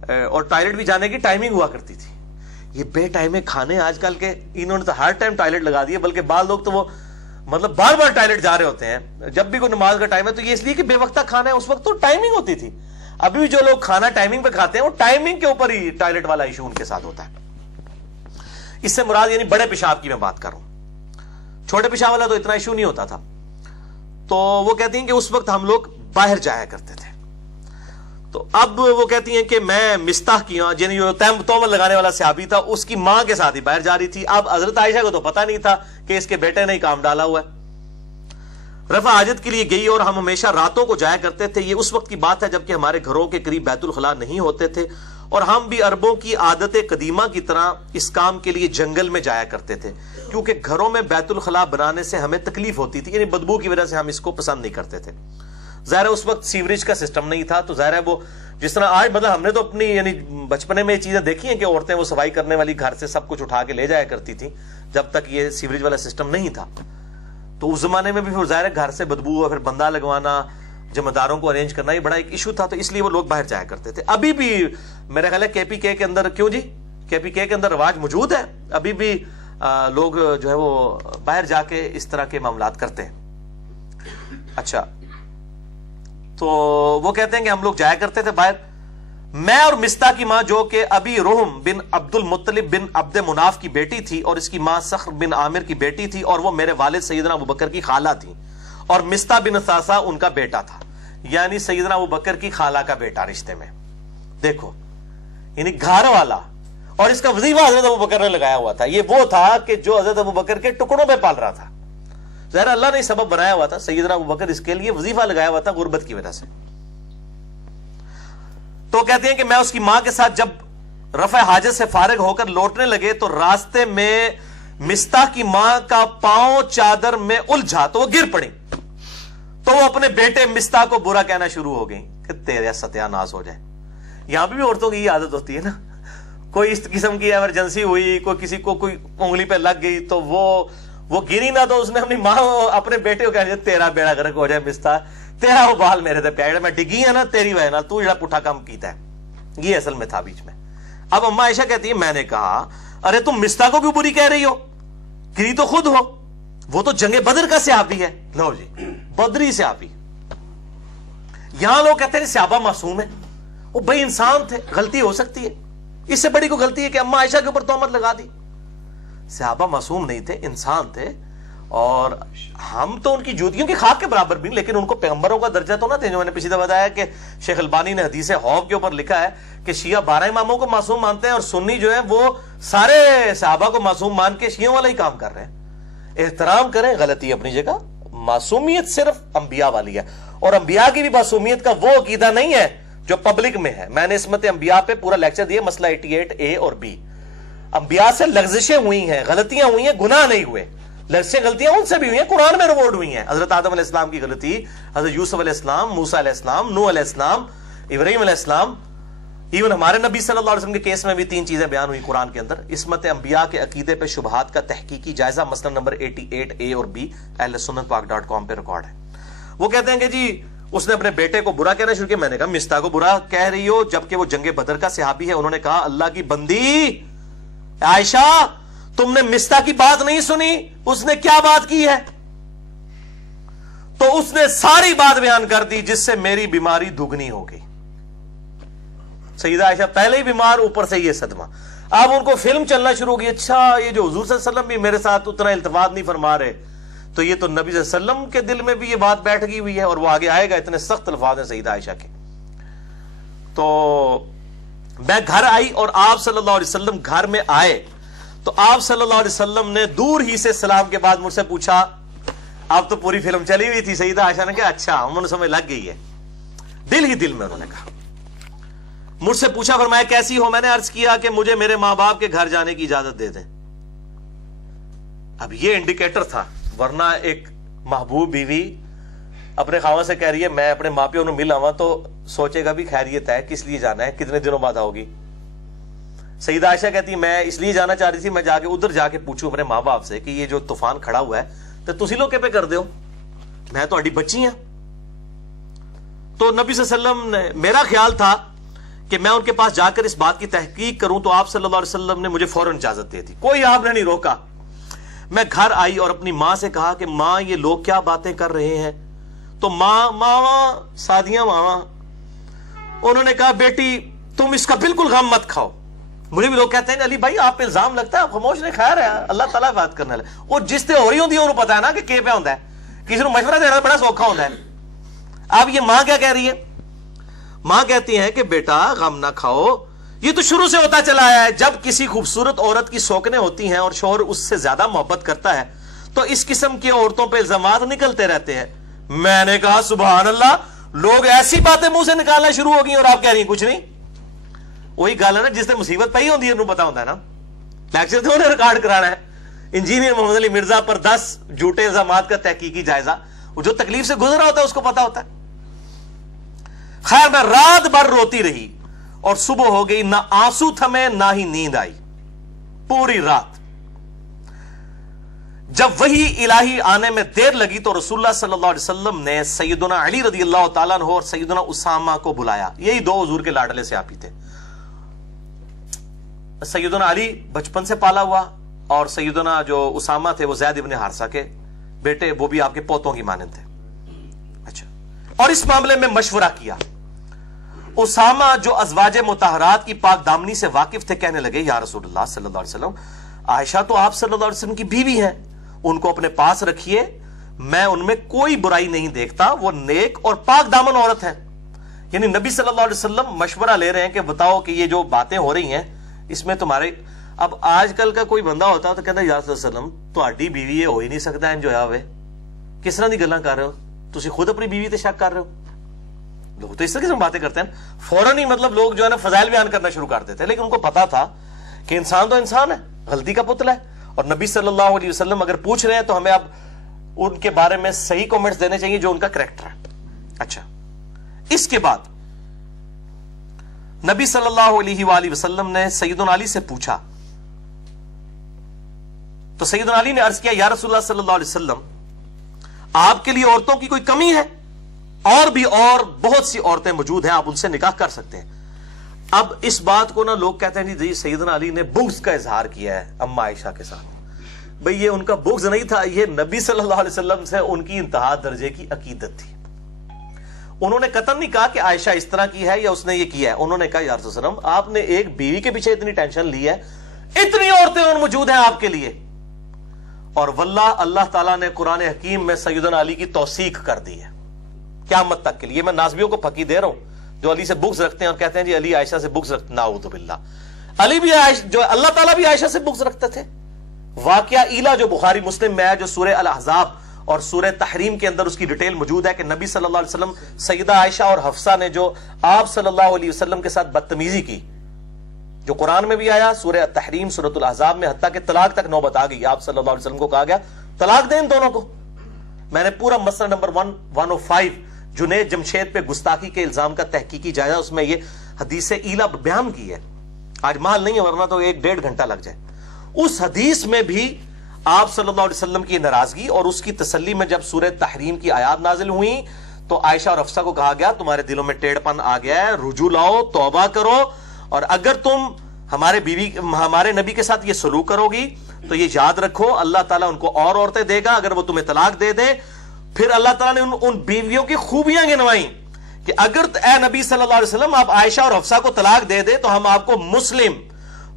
اور ٹوائلٹ بھی جانے کی ٹائمنگ ہوا کرتی تھی۔ یہ بے ٹائمے کھانے آج کل کے انہوں نے تو ہر ٹائم ٹوائلٹ لگا دیے، بلکہ بعض لوگ تو وہ مطلب بار بار ٹوائلٹ جا رہے ہوتے ہیں جب بھی کوئی نماز کا ٹائم ہے، تو یہ اس لیے کہ بے وقتہ کھانا ہے، اس وقت تو ٹائمنگ ہوتی تھی۔ ابھی بھی جو لوگ کھانا ٹائمنگ پہ کھاتے ہیں وہ ٹائمنگ کے اوپر ہی ٹوائلٹ والا ایشو ان کے ساتھ ہوتا ہے۔ اس سے مراد یعنی بڑے پیشاب کی میں بات کر رہا ہوں، چھوٹے پیشاب والا تو اتنا ایشو نہیں ہوتا تھا۔ تو وہ کہتی ہیں کہ اس وقت ہم لوگ باہر جایا کرتے تھے۔ تو اب وہ کہتی ہیں کہ میں مستح کی یعنی جو تہمت لگانے والا صحابی تھا اس کی ماں کے ساتھ ہی باہر جا رہی تھی۔ اب حضرت عائشہ کو تو پتہ نہیں تھا کہ اس کے بیٹے نے ہی کام ڈالا ہوا ہے۔ رفع حاجت کے لیے گئی اور ہم ہمیشہ راتوں کو جایا کرتے تھے۔ یہ اس وقت کی بات ہے جبکہ ہمارے گھروں کے قریب بیت الخلاء نہیں ہوتے تھے، اور ہم بھی عربوں کی عادت قدیمہ کی طرح اس کام کے لیے جنگل میں جایا کرتے تھے، کیونکہ گھروں میں بیت الخلاء بنانے سے ہمیں تکلیف ہوتی تھی، یعنی بدبو کی وجہ سے ہم اس کو پسند نہیں کرتے تھے۔ ظاہر اس وقت سیوریج کا سسٹم نہیں تھا، تو ظاہر ہے وہ جس طرح آج مطلب ہم نے تو اپنی یعنی بچپنے میں یہ چیزیں دیکھی ہیں کہ عورتیں وہ صفائی کرنے والی گھر سے سب کچھ اٹھا کے لے جایا کرتی تھیں جب تک یہ سیوریج والا سسٹم نہیں تھا۔ تو اس زمانے میں بھی پھر ظاہر ہے گھر سے بدبو اور پھر بندہ لگوانا، ذمہ داروں کو ارینج کرنا، یہ بڑا ایک ایشو تھا، تو اس لیے وہ لوگ باہر جایا کرتے تھے۔ ابھی بھی میرا خیال ہے کے پی کے اندر، کیوں جی کے پی کے اندر رواج موجود ہے، ابھی بھی لوگ جو ہے وہ باہر جا کے اس طرح کے معاملات کرتے ہیں۔ اچھا، تو وہ کہتے ہیں کہ ہم لوگ جایا کرتے تھے باہر، میں اور مستح کی ماں جو کہ ابی رحم بن عبد المطلب بن عبد مناف کی بیٹی تھی، اور اس کی ماں صخر بن عامر کی بیٹی تھی، اور وہ میرے والد سیدنا ابوبکر کی خالہ تھی، اور مستح بن ثاثہ ان کا بیٹا تھا، یعنی سیدنا ابوبکر کی خالہ کا بیٹا رشتے میں۔ دیکھو یعنی گھر والا، اور اس کا وظیفہ حضرت ابوبکر نے لگایا ہوا تھا۔ یہ وہ تھا کہ جو حضرت ابوبکر کے ٹکڑوں پہ پال رہا تھا، ظاہر اللہ نے سبب بنایا ہوا تھا، سیدنا ابوبکر اس کے لیے وظیفہ لگایا ہوا تھا غربت کی وجہ سے۔ تو کہتے ہیں کہ میں اس کی ماں کے ساتھ جب رفع حاجت سے فارغ ہو کر لوٹنے لگے تو راستے میں مستح کی ماں کا پاؤں چادر میں الجھا تو وہ گر پڑی، تو وہ اپنے بیٹے مستح کو برا کہنا شروع ہو گئی کہ تیرے ستیہ ناز ہو جائے۔ یہاں پہ بھی عورتوں کی یہ عادت ہوتی ہے نا، کوئی اس قسم کی ایمرجنسی ہوئی، کوئی کسی کو کوئی انگلی پہ لگ گئی تو وہ گری نہ، تو اس نے اپنی ماں اپنے بیٹے کو کہا تیرا بیڑا غرق ہو جائے مستح، تیرا وہ بال میرے تے پیا میں ڈگی ہے نا تیری وجہ نال، تو جڑا پٹھا کام کیتا ہے۔ یہ اصل میں تھا بیچ میں۔ اب اما عائشہ کہتی ہے میں نے کہا ارے تم مستح کو کیوں بری کہہ رہی ہو، گری تو خود ہو، وہ تو جنگ بدر کا صحابی ہے۔ لو جی، بدری صحابی۔ یہاں لوگ کہتے ہیں صحابہ معصوم ہے، وہ بھائی انسان تھے، غلطی ہو سکتی ہے، اس سے بڑی کو غلطی ہے کہ اما عائشہ کے اوپر تہمت لگا دی۔ صحابہ معصوم نہیں تھے، انسان تھے، اور ہم تو ان کی جوتیوں کی خاک کے برابر بھی، لیکن ان کو پیغمبروں کا درجہ تو نہ تھے۔ جو میں نے پچھلی دفعہ بتایا کہ شیخ البانی نے حدیث حوض کے اوپر لکھا ہے کہ شیعہ 12 اماموں کو معصوم مانتے ہیں، اور سنی جو ہے وہ سارے صحابہ کو معصوم مان کے شیعوں والا ہی کام کر رہے ہیں۔ احترام کریں، غلطی اپنی جگہ، معصومیت صرف انبیاء والی ہے، اور انبیاء کی بھی معصومیت کا وہ عقیدہ نہیں ہے جو پبلک میں ہے۔ میں نے عصمت انبیاء پہ پورا لیکچر دیا، مسئلہ 88A اور B۔ انبیاء سے لغزشیں ہوئی ہیں، غلطیاں ہوئی ہیں، گناہ نہیں ہوئے، لفظیں غلطیاں ان سے بھی ہوئی ہیں، قرآن میں ریوارڈ ہوئی ہیں۔ حضرت آدم علیہ السلام کی غلطی، حضرت یوسف علیہ السلام، موسیٰ علیہ السلام، نوح علیہ السلام، ابراہیم علیہ السلام، ایون ہمارے نبی صلی اللہ علیہ وسلم کے کیس میں بھی 3 چیزیں بیان ہوئی قرآن کے اندر۔ عصمت انبیاء کے عقیدے پہ شبہات کا تحقیقی جائزہ مسئلہ نمبر 88A اور B اہل سنت پاک.com پہ ریکارڈ ہے۔ وہ کہتے ہیں کہ جی اس نے اپنے بیٹے کو برا کہنا شروع کیا۔ میں نے کہا مستح کو برا کہہ رہی ہو جبکہ وہ جنگ بدر کا صحابی ہے۔ انہوں نے کہا اللہ کی بندی عائشہ تم نے مستح کی بات نہیں سنی، اس نے کیا بات کی ہے؟ تو اس نے ساری بات بیان کر دی جس سے میری بیماری دگنی ہو گئی۔ سیدہ عائشہ پہلے ہی بیمار، اوپر سے یہ صدمہ۔ اب ان کو فلم چلنا شروع ہو گئی، اچھا یہ جو حضور صلی اللہ علیہ وسلم بھی میرے ساتھ اتنا التفات نہیں فرما رہے، تو یہ تو نبی صلی اللہ علیہ وسلم کے دل میں بھی یہ بات بیٹھ گئی ہوئی ہے، اور وہ آگے آئے گا، اتنے سخت الفاظ ہیں سیدہ عائشہ کے۔ تو میں گھر آئی اور آپ صلی اللہ علیہ وسلم گھر میں آئے، تو آپ صلی اللہ علیہ وسلم نے دور ہی سے سلام کے بعد مجھ سے پوچھا، اب تو پوری فلم چلی ہوئی تھی، سیدہ عائشہ نے کہا اچھا، انہوں نے سمجھ لگ گئی ہے، دل ہی دل میں انہوں نے کہا۔ مجھ سے پوچھا، فرمایا کیسی ہو؟ میں نے عرض کیا کہ مجھے میرے ماں باپ کے گھر جانے کی اجازت دے دیں۔ اب یہ انڈیکیٹر تھا، ورنہ ایک محبوب بیوی اپنے خاوند سے کہہ رہی ہے میں اپنے ماں پیوں نے مل آواں، تو سوچے گا بھی خیریت ہے، کس لیے جانا ہے، کتنے دنوں بعد آؤ گی۔ سیدہ عائشہ کہتی میں اس لیے جانا چاہ رہی تھی، میں جا کے ادھر جا کے پوچھوں اپنے ماں باپ سے کہ یہ جو طوفان کھڑا ہوا ہے تو تسی لوگ کے پہ کر دیو، میں تو اڈی بچی ہیں۔ تو نبی صلی اللہ علیہ وسلم نے، میرا خیال تھا کہ میں ان کے پاس جا کر اس بات کی تحقیق کروں، تو آپ صلی اللہ علیہ وسلم نے مجھے فوراً اجازت دے دی، کوئی آپ نے نہیں روکا۔ میں گھر آئی اور اپنی ماں سے کہا کہ ماں یہ لوگ کیا باتیں کر رہے ہیں؟ تو ماں سادیاں ماں انہوں نے کہا بیٹی تم اس کا بالکل غم مت کھاؤ۔ مجھے بھی لوگ کہتے ہیں علی بھائی آپ پہ الزام لگتا ہے، آپ خاموش نہیں، خیر ہے اللہ تعالیٰ بات کرنے لگے، وہ جس تے ہو رہی ہوتی ہے انہوں پتا ہے نا کہ پہ ہوتا ہے، کسی کو مشورہ دینا بڑا سوکھا ہوتا ہے۔ اب یہ ماں کیا کہہ رہی ہے؟ ماں کہتی ہے کہ بیٹا غم نہ کھاؤ، یہ تو شروع سے ہوتا چلا آیا ہے، جب کسی خوبصورت عورت کی سوکنیں ہوتی ہیں اور شوہر اس سے زیادہ محبت کرتا ہے تو اس قسم کی عورتوں پہ الزامات نکلتے رہتے ہیں۔ میں نے کہا سبحان اللہ، لوگ ایسی باتیں منہ سے نکالنا شروع ہو گئی اور آپ کہہ رہی ہیں کچھ نہیں۔ وہی گل ہے نا، جس نے مصیبت پئی ہوتی ہے انہوں پتا ہوتا ہے نا، لیکچر تو انہیں ریکارڈ کرانا ہے۔ انجینئر محمد علی مرزا پر 10 جھوٹے الزامات کا تحقیقی جائزہ، وہ جو تکلیف سے گزرا ہوتا ہے اس کو پتا ہوتا ہے۔ خیر میں رات بھر روتی رہی اور صبح ہو گئی، نہ آنسو تھمے نہ ہی نیند آئی پوری رات۔ جب وہی الہی آنے میں دیر لگی تو رسول اللہ صلی اللہ علیہ وسلم نے سیدنا علی رضی اللہ تعالیٰ عنہ اور سیدنا اسامہ کو بلایا، یہی دو حضور کے لاڈلے سے آپ ہی تھے۔ سیدنا علی بچپن سے پالا ہوا اور سیدنا جو اسامہ تھے وہ زید ابن حارثہ کے بیٹے، وہ بھی آپ کے پوتوں کی مانند تھے۔ اچھا، اور اس معاملے میں مشورہ کیا۔ اسامہ جو ازواج مطہرات کی پاک دامنی سے واقف تھے کہنے لگے یا رسول اللہ صلی اللہ علیہ وسلم، عائشہ تو آپ صلی اللہ علیہ وسلم کی بیوی ہیں، ان کو اپنے پاس رکھیے، میں ان میں کوئی برائی نہیں دیکھتا، وہ نیک اور پاک دامن عورت ہے۔ یعنی نبی صلی اللہ علیہ وسلم مشورہ لے رہے ہیں کہ بتاؤ کہ یہ جو باتیں ہو رہی ہیں اس میں تمہارے، اب آج کل کا کوئی بندہ ہوتا تو کہتا یا رسول اللہ علیہ وسلم تہاڈی بیوی یہ ہو ہی نہیں سکتا انج ہویا ہوئے، کس طرح دی گلاں کر رہے ہو تسی، خود اپنی بیوی تے شک کر رہے ہو۔ لوگ تو اس طرح کی باتیں کرتے ہیں، فوراً ہی مطلب لوگ جو ہے نا فضائل بیان کرنا شروع کر دیتے ہیں، لیکن ان کو پتا تھا کہ انسان تو انسان ہے، غلطی کا پتلا ہے، اور نبی صلی اللہ علیہ وسلم اگر پوچھ رہے ہیں تو ہمیں اب ان کے بارے میں صحیح کمنٹس دینے چاہیے جو ان کا کریکٹر ہے۔ اچھا، اس کے بعد نبی صلی اللہ علیہ وآلہ وسلم نے سیدنا علی سے پوچھا، تو سیدنا علی نے عرض کیا یا رسول اللہ صلی اللہ علیہ وسلم، آپ کے لیے عورتوں کی کوئی کمی ہے؟ اور بھی اور بہت سی عورتیں موجود ہیں، آپ ان سے نکاح کر سکتے ہیں۔ اب اس بات کو نا لوگ کہتے ہیں جی سیدنا علی نے بغض کا اظہار کیا ہے اما عائشہ کے ساتھ۔ بھئی یہ ان کا بغض نہیں تھا، یہ نبی صلی اللہ علیہ وسلم سے ان کی انتہا درجے کی عقیدت تھی۔ انہوں نے قطعاً نہیں کہا کہ عائشہ اس طرح کی ہے یا اس نے یہ کیا ہے، انہوں نے کہا یا رسول اللہ علیہ وسلم آپ نے ایک بیوی کے پیچھے اتنی ٹینشن لی ہے، اتنی عورتیں اور موجود ہیں آپ کے لیے۔ اور واللہ اللہ تعالیٰ نے قرآن حکیم میں سیدنا علی کی توثیق کر دی ہے قیامت تک کے لیے۔ میں نازبیوں کو پھکی دے رہا ہوں جو علی سے بغض رکھتے ہیں اور کہتے ہیں جی علی عائشہ سے بغض رکھتے، نعوذ باللہ، علی بھی جو اللہ تعالیٰ بھی عائشہ سے بغض رکھتے تھے۔ واقعہ ایلا جو بخاری مسلم میں ہے، جو سورہ الاحزاب اور سورہ تحریم کے اندر اس کی ڈیٹیل موجود ہے کہ نبی صلی اللہ علیہ وسلم سیدہ عائشہ اور حفصہ نے جو آپ صلی اللہ علیہ وسلم کے ساتھ بدتمیزی کی، جو قرآن میں بھی آیا سورہ تحریم سورۃ الاحزاب میں، حتیٰ کہ طلاق تک نوبت آ گئی، آپ صلی اللہ علیہ وسلم کو کہا گیا طلاق دیں ان دونوں کو۔ میں نے پورا مسئلہ نمبر 105 جنید جمشید پہ گستاخی کے الزام کا تحقیقی جائزہ، اس میں یہ حدیث ایلا بیان کی ہے، آج محل نہیں ہے ورنہ تو 1-1.5 گھنٹہ لگ جائے۔ اس حدیث میں بھی آپ صلی اللہ علیہ وسلم کی ناراضگی اور اس کی تسلی میں جب سورہ تحریم کی آیات نازل ہوئیں تو عائشہ اور حفصہ کو کہا گیا تمہارے دلوں میں ٹیڑھ پن آ گیا ہے، رجوع لاؤ، توبہ کرو، اور اگر تم ہمارے نبی کے ساتھ یہ سلوک کرو گی تو یہ یاد رکھو اللہ تعالیٰ ان کو اور عورتیں دے گا اگر وہ تمہیں طلاق دے دیں۔ پھر اللہ تعالیٰ نے ان بیویوں کی خوبیاں گنوائیں کہ اگر اے نبی صلی اللہ علیہ وسلم آپ عائشہ اور حفصہ کو طلاق دے دے تو ہم آپ کو مسلم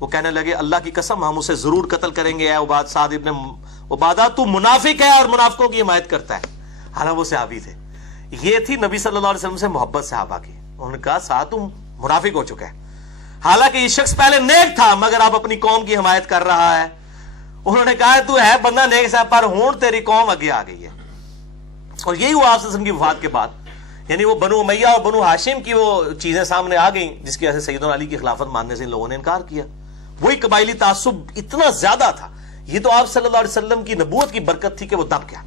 وہ کہنے لگے اللہ کی قسم ہم اسے ضرور قتل کریں گے اے سعد ابن عبادہ، تو منافق ہے اور منافقوں کی حمایت کرتا ہے. حالانکہ وہ صحابی تھے. یہ تھی نبی صلی اللہ علیہ وسلم سے محبت صحابہ کی. انہوں نے کہا سعد تم منافق ہو چکا ہے، حالانکہ یہ شخص پہلے نیک تھا مگر اب اپنی قوم کی حمایت کر رہا ہے. انہوں نے کہا تو ہے بندہ نیک صاحب پر ہون تیری قوم آگے آ گئی ہے. اور یہی ہوا آپ کی وفات کے بعد، یعنی وہ بنو امیہ اور بنو ہاشم کی وہ چیزیں سامنے آ گئیں جس کی وجہ سے سیدنا علی کی خلافت ماننے سے ان لوگوں نے انکار کیا. وہی قبائلی تعصب اتنا زیادہ تھا. یہ تو آپ صلی اللہ علیہ وسلم کی نبوت کی برکت تھی کہ وہ دب گیا.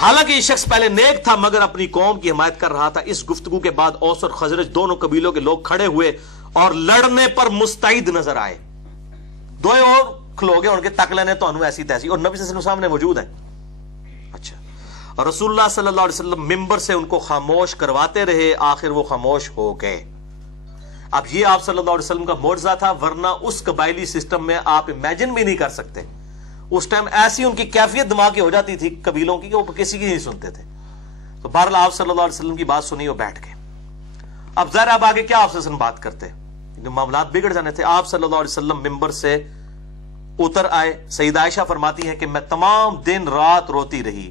حالانکہ یہ شخص پہلے نیک تھا مگر اپنی قوم کی حمایت کر رہا تھا. اس گفتگو کے بعد اوس اور خزرج دونوں قبیلوں کے لوگ کھڑے ہوئے اور لڑنے پر مستعد نظر آئے. دو اور کھلو گئے ان کے تک لینے تو انو ایسی تیسی، اور نبی صلی اللہ علیہ وسلم سامنے موجود ہیں. اچھا، اور رسول اللہ صلی اللہ علیہ وسلم ممبر سے ان کو خاموش کرواتے رہے. آخر وہ خاموش ہو گئے. اب یہ آپ صلی اللہ علیہ وسلم کا معجزہ تھا، ورنہ اس قبائلی سسٹم میں آپ امیجن بھی نہیں کر سکتے. اس ٹائم ایسی ان کی کیفیت دماغ کی ہو جاتی تھی قبیلوں کی کہ وہ کسی کی نہیں سنتے تھے. تو بہرحال آپ صلی اللہ علیہ وسلم کی بات سنی اور بیٹھ گئے. اب ظاہر اب آگے کیا آپ سے بات کرتے، معاملات بگڑ جانے تھے. آپ صلی اللہ علیہ وسلم ممبر سے اتر آئے. سیدہ عائشہ فرماتی ہیں کہ میں تمام دن رات روتی رہی،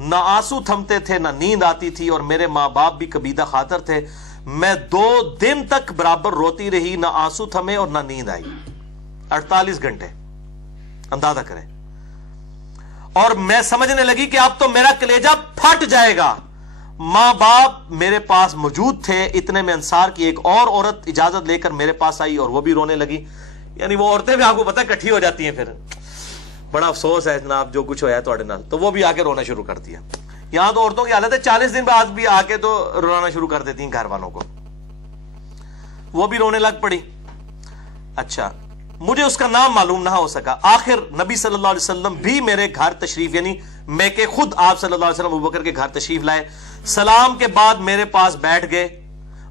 نہ آنسو تھمتے تھے نہ نیند آتی تھی، اور میرے ماں باپ بھی کبیدہ خاطر تھے. میں 2 دن تک برابر روتی رہی، نہ آنسو تھمے اور نہ نیند آئی. 48 گھنٹے اندازہ کریں. اور میں سمجھنے لگی کہ اب تو میرا کلیجہ پھٹ جائے گا. ماں باپ میرے پاس موجود تھے. اتنے میں انصار کی ایک اور عورت اجازت لے کر میرے پاس آئی اور وہ بھی رونے لگی. یعنی وہ عورتیں بھی آپ کو پتہ کٹھی ہو جاتی ہیں. پھر بڑا افسوس ہے جناب جو کچھ ہوا ہے تھوڑے نال. تو وہ بھی آ کے رونا شروع کر دیا. یہاں تو عورتوں کی حالت ہے 40 دن بعد بھی آ کے تو رونا شروع کر دیتی ہیں گھر والوں کو. وہ بھی رونے لگ پڑی. اچھا، مجھے اس کا نام معلوم نہ ہو سکا. آخر نبی صلی اللہ علیہ وسلم بھی میرے گھر تشریف، یعنی میں کہ خود آپ صلی اللہ علیہ وسلم ابوبکر کے گھر تشریف لائے. سلام کے بعد میرے پاس بیٹھ گئے،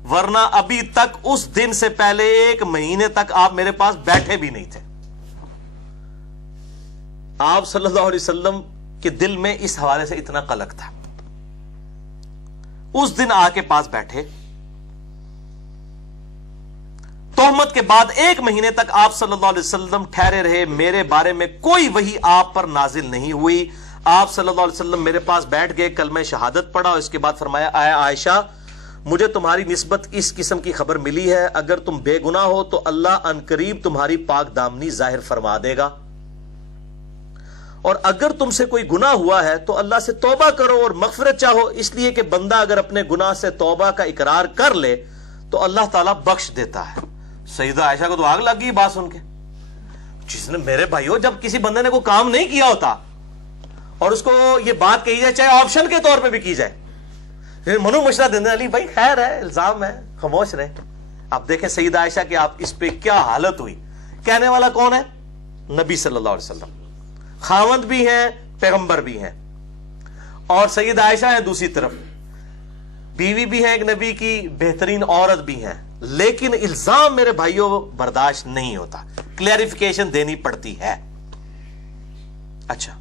ورنہ ابھی تک اس دن سے پہلے 1 مہینے تک آپ میرے پاس بیٹھے بھی نہیں تھے. آپ صلی اللہ علیہ وسلم کے دل میں اس حوالے سے اتنا قلق تھا. اس دن آ کے پاس بیٹھے. تہمت کے بعد 1 مہینے تک آپ صلی اللہ علیہ وسلم ٹھہرے رہے. میرے بارے میں کوئی وحی آپ پر نازل نہیں ہوئی. آپ صلی اللہ علیہ وسلم میرے پاس بیٹھ گئے، کلمہ شہادت پڑھا اور اس کے بعد فرمایا اے عائشہ، مجھے تمہاری نسبت اس قسم کی خبر ملی ہے. اگر تم بے گناہ ہو تو اللہ عنقریب تمہاری پاک دامنی ظاہر فرما دے گا، اور اگر تم سے کوئی گناہ ہوا ہے تو اللہ سے توبہ کرو اور مغفرت چاہو. اس لیے کہ بندہ اگر اپنے گناہ سے توبہ کا اقرار کر لے تو اللہ تعالیٰ بخش دیتا ہے. سیدہ عائشہ کو تو آگ لگ گئی بات سن کے. جس نے میرے بھائیو، جب کسی بندے نے کوئی کام نہیں کیا ہوتا اور اس کو یہ بات کہی جائے، چاہے آپشن کے طور پہ بھی کی جائے، پھر منو مشورہ دینے علی بھائی خیر ہے، الزام ہے، خاموش رہے. اب دیکھیں سیدہ عائشہ کہ آپ اس پہ کیا حالت ہوئی. کہنے والا کون ہے؟ نبی صلی اللہ علیہ وسلم. خاوند بھی ہیں، پیغمبر بھی ہیں، اور سیدہ عائشہ ہیں دوسری طرف، بیوی بھی ہیں ایک نبی کی، بہترین عورت بھی ہیں. لیکن الزام میرے بھائیوں برداشت نہیں ہوتا، کلیریفیکیشن دینی پڑتی ہے. اچھا،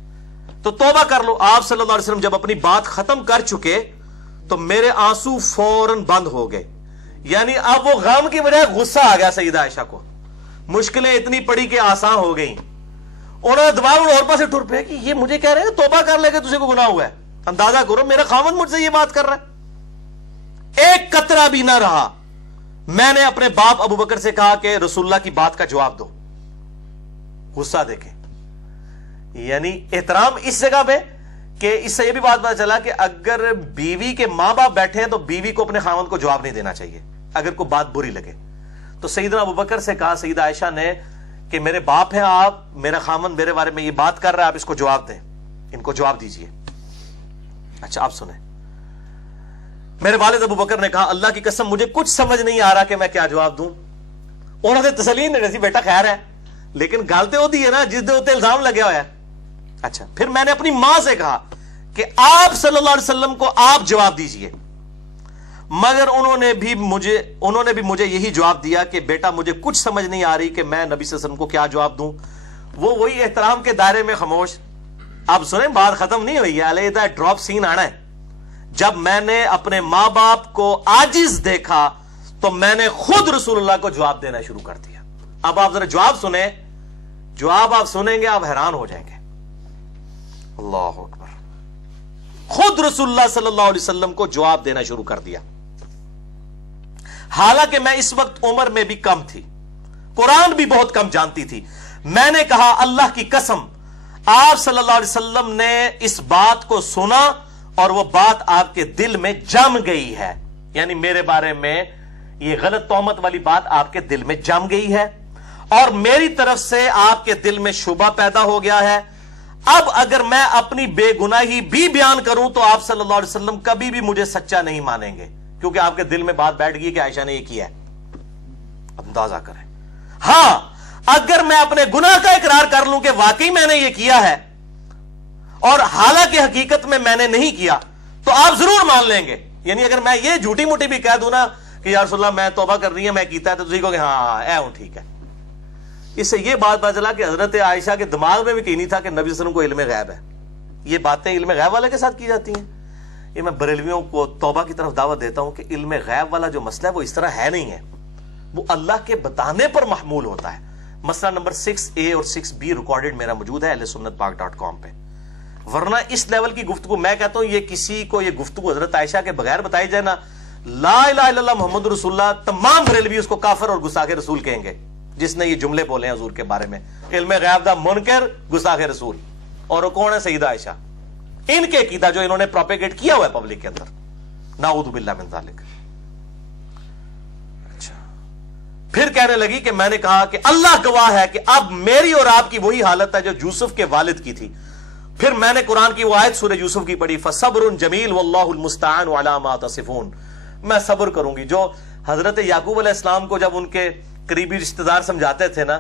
تو توبہ کر لو. آپ صلی اللہ علیہ وسلم جب اپنی بات ختم کر چکے تو میرے آنسو فوراً بند ہو گئے. یعنی اب وہ غم کی بجائے غصہ آ گیا سیدہ عائشہ کو. مشکلیں اتنی پڑی کہ آسان ہو گئیں. انہوں نے دماغ اور پاس سے ٹر پے کہ یہ مجھے کہہ رہے ہیں توبہ کر لے کے تجھے کو گناہ ہوا ہے. اندازہ کرو میرا خاوند مجھ سے یہ بات کر رہا ہے. ایک قطرہ بھی نہ رہا. میں نے اپنے باپ ابوبکر سے کہا کہ رسول اللہ کی بات کا جواب دو. غصہ دیکھیں، یعنی احترام اس جگہ پہ کہ اس سے یہ بھی بات پتا چلا کہ اگر بیوی کے ماں باپ بیٹھے ہیں تو بیوی کو اپنے خاوند کو جواب نہیں دینا چاہیے اگر کوئی بات بری لگے. تو سیدنا ابوبکر سے کہا سیدہ عائشہ نے کہ میرے باپ ہیں آپ، میرا خاوند میرے بارے میں یہ بات کر رہا ہے، آپ اس کو جواب دیں، ان کو جواب دیجئے. اچھا آپ سنیں. میرے والد ابوبکر نے کہا اللہ کی قسم مجھے کچھ سمجھ نہیں آ رہا کہ میں کیا جواب دوں. انہوں نے تسلی نہیں دی، بیٹا خیر ہے، لیکن گالتے ہوتی ہے نا جس دے ہوتے الزام لگے ہوا ہے. اچھا پھر میں نے اپنی ماں سے کہا کہ آپ صلی اللہ علیہ وسلم کو آپ جواب دیجئے، مگر انہوں نے بھی مجھے یہی جواب دیا کہ بیٹا مجھے کچھ سمجھ نہیں آ رہی کہ میں نبی صلی اللہ علیہ وسلم کو کیا جواب دوں. وہی احترام کے دائرے میں خاموش. اب سنیں بات ختم نہیں ہوئی ہے، علیحدہ ڈراپ سین آنا ہے. جب میں نے اپنے ماں باپ کو عاجز دیکھا تو میں نے خود رسول اللہ کو جواب دینا شروع کر دیا. اب آپ ذرا جواب سنیں، جواب آپ سنیں گے آپ حیران ہو جائیں گے. اللہ اکبر. خود رسول اللہ صلی اللہ علیہ وسلم کو جواب دینا شروع کر دیا. حالانکہ میں اس وقت عمر میں بھی کم تھی، قرآن بھی بہت کم جانتی تھی. میں نے کہا اللہ کی قسم آپ صلی اللہ علیہ وسلم نے اس بات کو سنا اور وہ بات آپ کے دل میں جم گئی ہے، یعنی میرے بارے میں یہ غلط تہمت والی بات آپ کے دل میں جم گئی ہے اور میری طرف سے آپ کے دل میں شبہ پیدا ہو گیا ہے. اب اگر میں اپنی بے گناہی بھی بیان کروں تو آپ صلی اللہ علیہ وسلم کبھی بھی مجھے سچا نہیں مانیں گے، کیونکہ آپ کے دل میں بات بیٹھ گئی کہ عائشہ نے یہ کیا ہے. اندازہ کریں. ہاں اگر میں اپنے گناہ کا اقرار کر لوں کہ واقعی میں نے یہ کیا ہے اور حالانکہ حقیقت میں نے نہیں کیا تو آپ ضرور مان لیں گے. یعنی اگر میں یہ جھوٹی موٹی بھی کہہ دوں نا کہ یا رسول اللہ میں توبہ کر رہی ہے، میں کیتا ہے، تو تجھے کہو کہ ہاں اے ہوں ٹھیک ہے. اس سے یہ بات پتہ چلا کہ حضرت عائشہ کے دماغ میں بھی کہیں نہیں تھا کہ نبی صلی اللہ علیہ وسلم کو علم غیب ہے. یہ باتیں علم غیب والے کے ساتھ کی جاتی ہیں. یہ میں بریلویوں کو توبہ کی طرف دعوت دیتا ہوں کہ علم غیب والا جو مسئلہ ہے وہ اس طرح ہے نہیں ہے، وہ اللہ کے بتانے پر محمول ہوتا ہے. مسئلہ نمبر 6A اور 6B ریکارڈڈ میرا موجود ہے ahlsunnatpak.com پہ. ورنہ اس لیول کی گفتگو میں کہتا ہوں یہ کسی کو یہ گفتگو حضرت عائشہ کے بغیر بتائی جائے نا، لا الہ الا اللہ محمد رسول اللہ، تمام بریلوی اس کو کافر اور گستاخ رسول کہیں گے جس نے یہ جملے بولے ہیں حضور کے بارے میں، علم غیب دا منکر، گستاخ رسول. اور وہ کون ہے؟ سیدہ عائشہ. ان کے عقیدہ جو انہوں نے پروپیگیٹ کیا ہوا ہے پبلک کے اندر، نعوذ باللہ من ذالک. اچھا پھر کہنے لگی کہ میں نے کہا کہ اللہ گواہ ہے کہ اب میری اور آپ کی وہی حالت ہے جو یوسف کے والد کی تھی. پھر میں نے قرآن کی وہ آیت سورہ یوسف کی پڑھی، فصبر جمیل واللہ المستعان علی ما تصفون. میں صبر کروں گی. جو حضرت یعقوب علیہ السلام کو جب ان کے قریبی رشتہ دار سمجھاتے تھے نا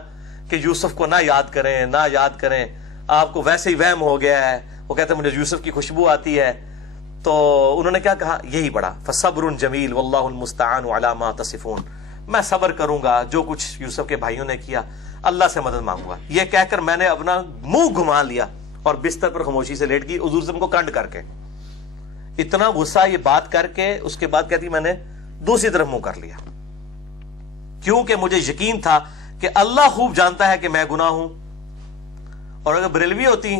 کہ یوسف کو نہ یاد کریں نہ یاد کریں، آپ کو ویسے ہی وہم ہو گیا ہے، وہ کہتے ہیں مجھے یوسف کی خوشبو آتی ہے، تو انہوں نے کیا کہا؟ یہی پڑھا، فصبر جمیل واللہ المستعان علی ما تصفون. میں صبر کروں گا جو کچھ یوسف کے بھائیوں نے کیا، اللہ سے مدد مانگوں گا. یہ کہہ کر میں نے اپنا منہ گھما لیا اور بستر پر خاموشی سے لیٹ گئی حضور سے کو کنڈ کر کے. اتنا غصہ یہ بات کر کے اس کے بعد کہتی میں نے دوسری طرف منہ کر لیا، کیونکہ مجھے یقین تھا کہ اللہ خوب جانتا ہے کہ میں گناہ ہوں. اور اگر بریلوی ہوتی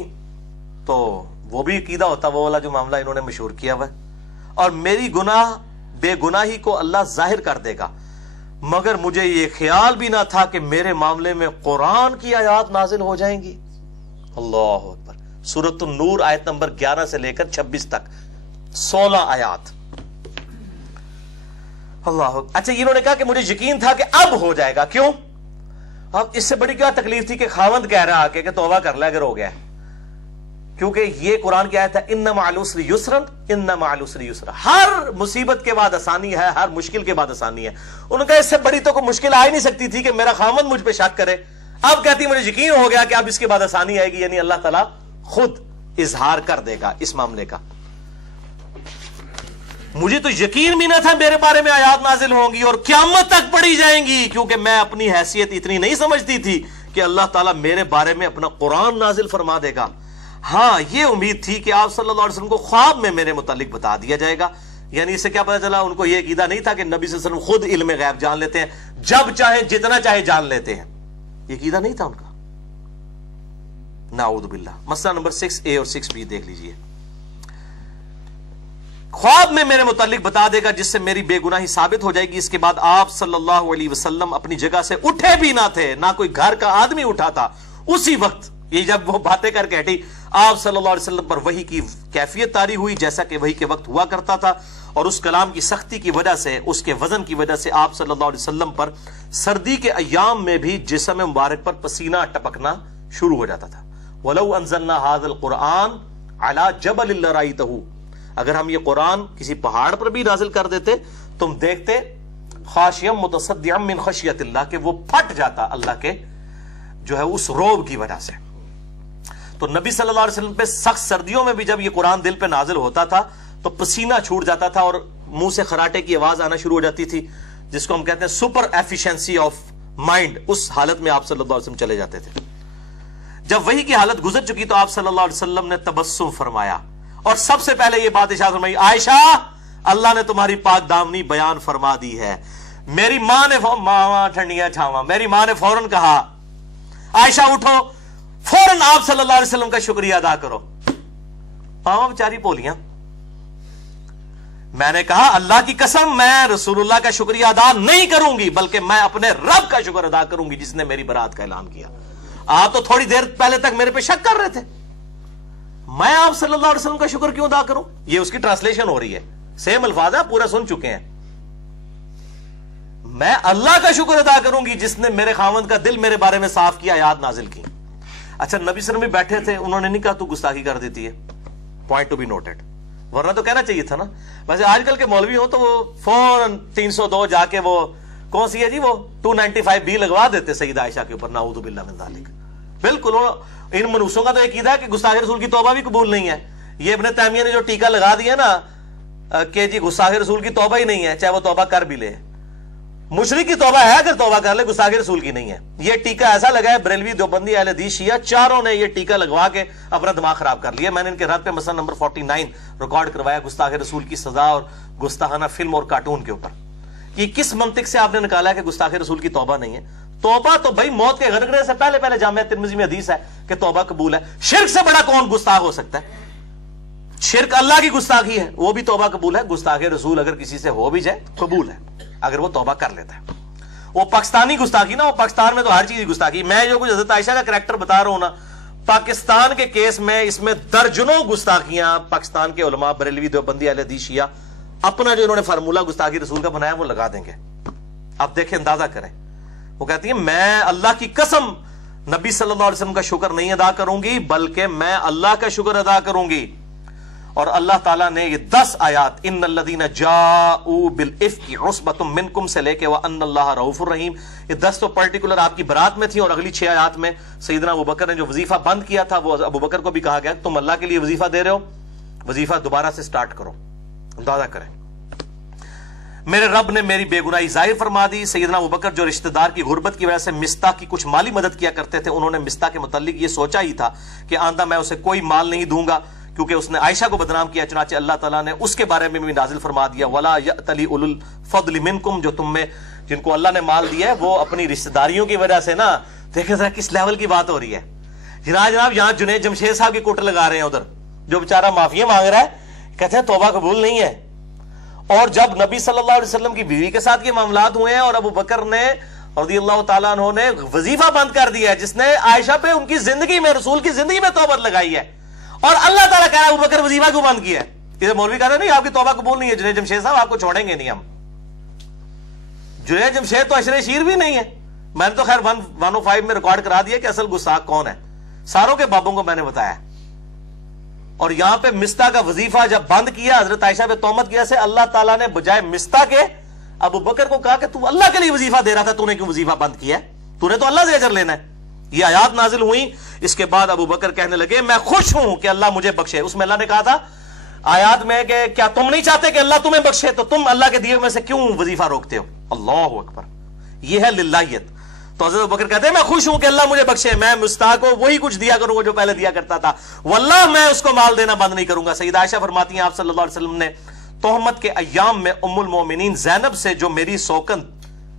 تو وہ بھی عقیدہ ہوتا وہ والا جو معاملہ انہوں نے مشہور کیا ہوا ہے، اور میری گناہ بے گناہی کو اللہ ظاہر کر دے گا. مگر مجھے یہ خیال بھی نہ تھا کہ میرے معاملے میں قرآن کی آیات نازل ہو جائیں گی. اللہ اکبر. سورۃ النور آیت نمبر 11 سے لے کر 26 تک 16 آیات. اللہ. اچھا انہوں نے کہا کہ مجھے یقین تھا کہ اب ہو جائے گا. کیوں؟ اب اس سے بڑی کیا تکلیف تھی کہ خاوند کہہ رہا کہ توبہ کر لے اگر ہو گیا، کیونکہ یہ قرآن کی آیت ہے ان مع العسر یسرا ان مع العسر یسرا. ہر مصیبت کے بعد آسانی ہے، ہر مشکل کے بعد آسانی ہے. انہوں نے کہا اس سے بڑی تو کوئی مشکل آ ہی نہیں سکتی تھی کہ میرا خاوند مجھ پہ شک کرے. اب کہتی مجھے یقین ہو گیا کہ اب اس کے بعد آسانی آئے گی، یعنی اللہ تعالیٰ خود اظہار کر دے گا اس معاملے کا. مجھے تو یقین بھی نہ تھا میرے بارے میں آیات نازل ہوں گی اور قیامت تک پڑھی جائیں گی، کیونکہ میں اپنی حیثیت اتنی نہیں سمجھتی تھی کہ اللہ تعالیٰ میرے بارے میں اپنا قرآن نازل فرما دے گا. ہاں یہ امید تھی کہ آپ صلی اللہ علیہ وسلم کو خواب میں میرے متعلق بتا دیا جائے گا. یعنی اس سے کیا پتا چلا؟ ان کو یہ عقیدہ نہیں تھا کہ نبی صلی اللہ علیہ وسلم خود علم غیب جان لیتے ہیں، جب چاہیں جتنا چاہے جان لیتے ہیں. یہ عقیدہ نہیں تھا ان کا. نعوذ باللہ. مسئلہ نمبر 6A اور 6B دیکھ لیجئے. خواب میں میرے متعلق بتا دے گا جس سے میری بے گناہی ثابت ہو جائے گی. اس کے بعد آپ صلی اللہ علیہ وسلم اپنی جگہ سے اٹھے بھی نہ تھے، نہ کوئی گھر کا آدمی اٹھا تھا. اسی وقت یہ جب وہ باتیں کر کے ہٹی، آپ صلی اللہ علیہ وسلم پر وحی کی کیفیت طاری ہوئی جیسا کہ وحی کے وقت ہوا کرتا تھا، اور اس کلام کی سختی کی وجہ سے، اس کے وزن کی وجہ سے آپ صلی اللہ علیہ وسلم پر سردی کے ایام میں بھی جسم مبارک پر پسینہ ٹپکنا شروع ہو جاتا تھا. وَلَوْ أَنزَلْنَا هَذَا الْقُرْآنَ عَلَى جَبَلٍ لَرَأَيْتَهُ. اگر ہم یہ قرآن کسی پہاڑ پر بھی نازل کر دیتے تم دیکھتے خاشعا متصدعا من خشیت اللہ، کہ وہ پھٹ جاتا اللہ کے جو ہے اس روب کی وجہ سے. تو نبی صلی اللہ علیہ وسلم پہ سخت سردیوں میں بھی جب یہ قرآن دل پہ نازل ہوتا تھا تو پسینہ چھوٹ جاتا تھا اور منہ سے خراٹے کی آواز آنا شروع ہو جاتی تھی، جس کو ہم کہتے ہیں سپر ایفیشنسی آف مائنڈ. اس حالت میں آپ صلی اللہ علیہ وسلم چلے جاتے تھے. جب وحی کی حالت گزر چکی تو آپ صلی اللہ علیہ وسلم نے تبسم فرمایا اور سب سے پہلے یہ بات ارشاد فرمائی، عائشہ اللہ نے تمہاری پاک دامنی بیان فرما دی ہے. میری ماں نے ماں ٹھنڈیاں چھاواں، میری ماں نے فوراً کہا عائشہ اٹھو، فوراً آپ صلی اللہ علیہ وسلم کا شکریہ ادا کرو. ماما بیچاری بولیاں. میں نے کہا اللہ کی قسم میں رسول اللہ کا شکریہ ادا نہیں کروں گی، بلکہ میں اپنے رب کا شکر ادا کروں گی جس نے میری برات کا اعلان کیا. آپ تو تھوڑی دیر پہلے تک میرے پہ شک کر رہے تھے، میں آپ صلی اللہ علیہ وسلم کا شکر کیوں ادا کروں؟ یہ اس کی ٹرانسلیشن ہو رہی ہے، سیم الفاظ ہے، پورا سن چکے ہیں. میں اللہ کا شکر ادا کروں گی جس نے میرے خاوند کا دل میرے بارے میں صاف کیا، آیات نازل کی. اچھا نبی صلی اللہ علیہ وسلم بیٹھے تھے، انہوں نے نہیں کہا تو گستاخی کر دیتی ہے، پوائنٹ ٹو بی نوٹڈ، ورنہ تو کہنا چاہیے تھا نا. ویسے آج کل کے مولوی ہو تو وہ فوراً 302 جا کے وہ کون سی ہے جی وہ 295 لگوا دیتے سیدہ عائشہ کے اوپر، نعوذ باللہ من ذالک. بالکل ان منوسوں کا تو یہ عقیدہ ہے کہ گستاخ رسول کی توبہ بھی قبول نہیں ہے. یہ ابن تیمیہ نے جو ٹیکہ لگا دیا نا کہ جی گستاخ رسول کی توبہ ہی نہیں ہے، چاہے وہ توبہ کر بھی لے. مشرک کی توبہ ہے اگر توبہ کر لے، گستاخ رسول کی نہیں ہے. یہ ٹیکہ ایسا لگا ہے بریلوی، دیوبندی، اہل حدیث، شیعہ چاروں نے یہ ٹیکہ لگوا کے اپنا دماغ خراب کر لیا. میں نے ان کے رد پہ مثلا نمبر 49 ریکارڈ کروایا گستاخ رسول کی سزا اور گستاخانہ فلم اور کارٹون کے اوپر. یہ کس منطق سے آپ نے نکالا ہے کہ گستاخ رسول کی توبہ نہیں ہے؟ توبہ تو بھائی موت کے غرغرے سے پہلے جامعہ ترمذی میں حدیث ہے کہ توبہ قبول ہے. شرک سے بڑا کون گستاخ ہو سکتا ہے؟ شرک اللہ کی گستاخی ہے، وہ بھی توبہ قبول ہے. گستاخ رسول اگر کسی سے ہو بھی جائے قبول ہے اگر وہ توبہ کر لیتا ہے. وہ پاکستانی گستاخی نا، وہ پاکستان میں تو ہر چیز گستاخی. میں جو کچھ حضرت عائشہ کا کریکٹر بتا رہا ہوں نا، پاکستان کے کیس میں اس میں درجنوں گستاخیاں پاکستان کے علماء بریلوی، دیوبندی، اہل حدیث، شیعہ اپنا جو انہوں نے فارمولہ گستاخی رسول کا بنایا وہ لگا دیں گے. آپ دیکھیں، اندازہ کریں. وہ کہتی ہیں میں اللہ کی قسم نبی صلی اللہ علیہ وسلم کا شکر نہیں ادا کروں گی بلکہ میں اللہ کا شکر ادا کروں گی. اور اللہ تعالیٰ نے یہ 10 آیات ان الذین جاؤوا بالافک عصبۃ منکم سے لے کے وان اللہ رؤوف الرحیم، یہ 10 تو پرٹیکولر آپ کی برات میں تھی. اور اگلی 6 آیات میں سیدنا ابوبکر نے جو وظیفہ بند کیا تھا وہ ابوبکر کو بھی کہا گیا تم اللہ کے لیے وظیفہ دے رہے ہو، وظیفہ دوبارہ سے سٹارٹ کرو. اندازہ کریں، میرے رب نے میری بے گناہی ظاہر فرما دی. سیدنا ابوبکر جو رشتہ دار کی غربت کی وجہ سے مستح کی کچھ مالی مدد کیا کرتے تھے، انہوں نے مستح کے متعلق یہ سوچا ہی تھا کہ آئندہ میں اسے کوئی مال نہیں دوں گا کیونکہ اس نے عائشہ کو بدنام کیا. چنانچہ اللہ تعالیٰ نے اس کے بارے میں بھی نازل فرما دیا وَلَا يَأْتَلِ أُولُو الْفَضْلِ مِنْكُمْ، جو تم میں جن کو اللہ نے مال دیا ہے وہ اپنی رشتہ داریوں کی وجہ سے نا، دیکھیں ذرا کس لیول کی بات ہو رہی ہے. جناب یہاں جنید جمشید صاحب کی کوٹر لگا رہے ہیں، ادھر جو بیچارہ معافیا مانگ رہا ہے کہتے ہیں توبہ قبول نہیں ہے. اور جب نبی صلی اللہ علیہ وسلم کی بیوی کے ساتھ یہ معاملات ہوئے ہیں اور ابو بکر نے رضی اللہ تعالیٰ عنہ نے وظیفہ بند کر دیا ہے جس نے عائشہ پہ ان کی زندگی میں، رسول کی زندگی میں توبہ لگائی ہے، اور اللہ تعالیٰ کہہ رہا ہے ابو بکر وظیفہ کیوں بند کیا ہے؟ ادھر مولوی کہہ رہے نہیں آپ کی توبہ قبول نہیں ہے، جنید جمشید صاحب آپ کو چھوڑیں گے نہیں ہم. جنید جمشید تو عشر شیر بھی نہیں ہے. میں نے تو خیر 105 میں ریکارڈ کرا دیا کہ اصل گستاخ کون ہے، ساروں کے بابوں کو میں نے بتایا. اور یہاں پہ مستح کا وظیفہ جب بند کیا حضرت عائشہ پہ تہمت کیا سے اللہ تعالیٰ نے بجائے مستح کے ابو بکر کو کہا کہ تو اللہ کے لیے وظیفہ دے رہا تھا، تو نے کیوں وظیفہ بند کیا؟ تو نے تو اللہ سے اجر لینا ہے. یہ آیات نازل ہوئی. اس کے بعد ابو بکر کہنے لگے میں خوش ہوں کہ اللہ مجھے بخشے. اس میں اللہ نے کہا تھا آیات میں کہ کیا تم نہیں چاہتے کہ اللہ تمہیں بخشے تو تم اللہ کے دیے میں سے کیوں وظیفہ روکتے ہو؟ اللہ اکبر، یہ ہے للہیت. تو حضرت ابو بکر کہتے ہیں میں خوش ہوں کہ اللہ مجھے بخشے، میں مستح کو وہی کچھ دیا کروں گا جو پہلے دیا کرتا تھا، واللہ میں اس کو مال دینا بند نہیں کروں گا. سیدہ عائشہ فرماتی ہیں آپ صلی اللہ علیہ وسلم نے تہمت کے ایام میں ام المومنین زینب سے جو میری سوکن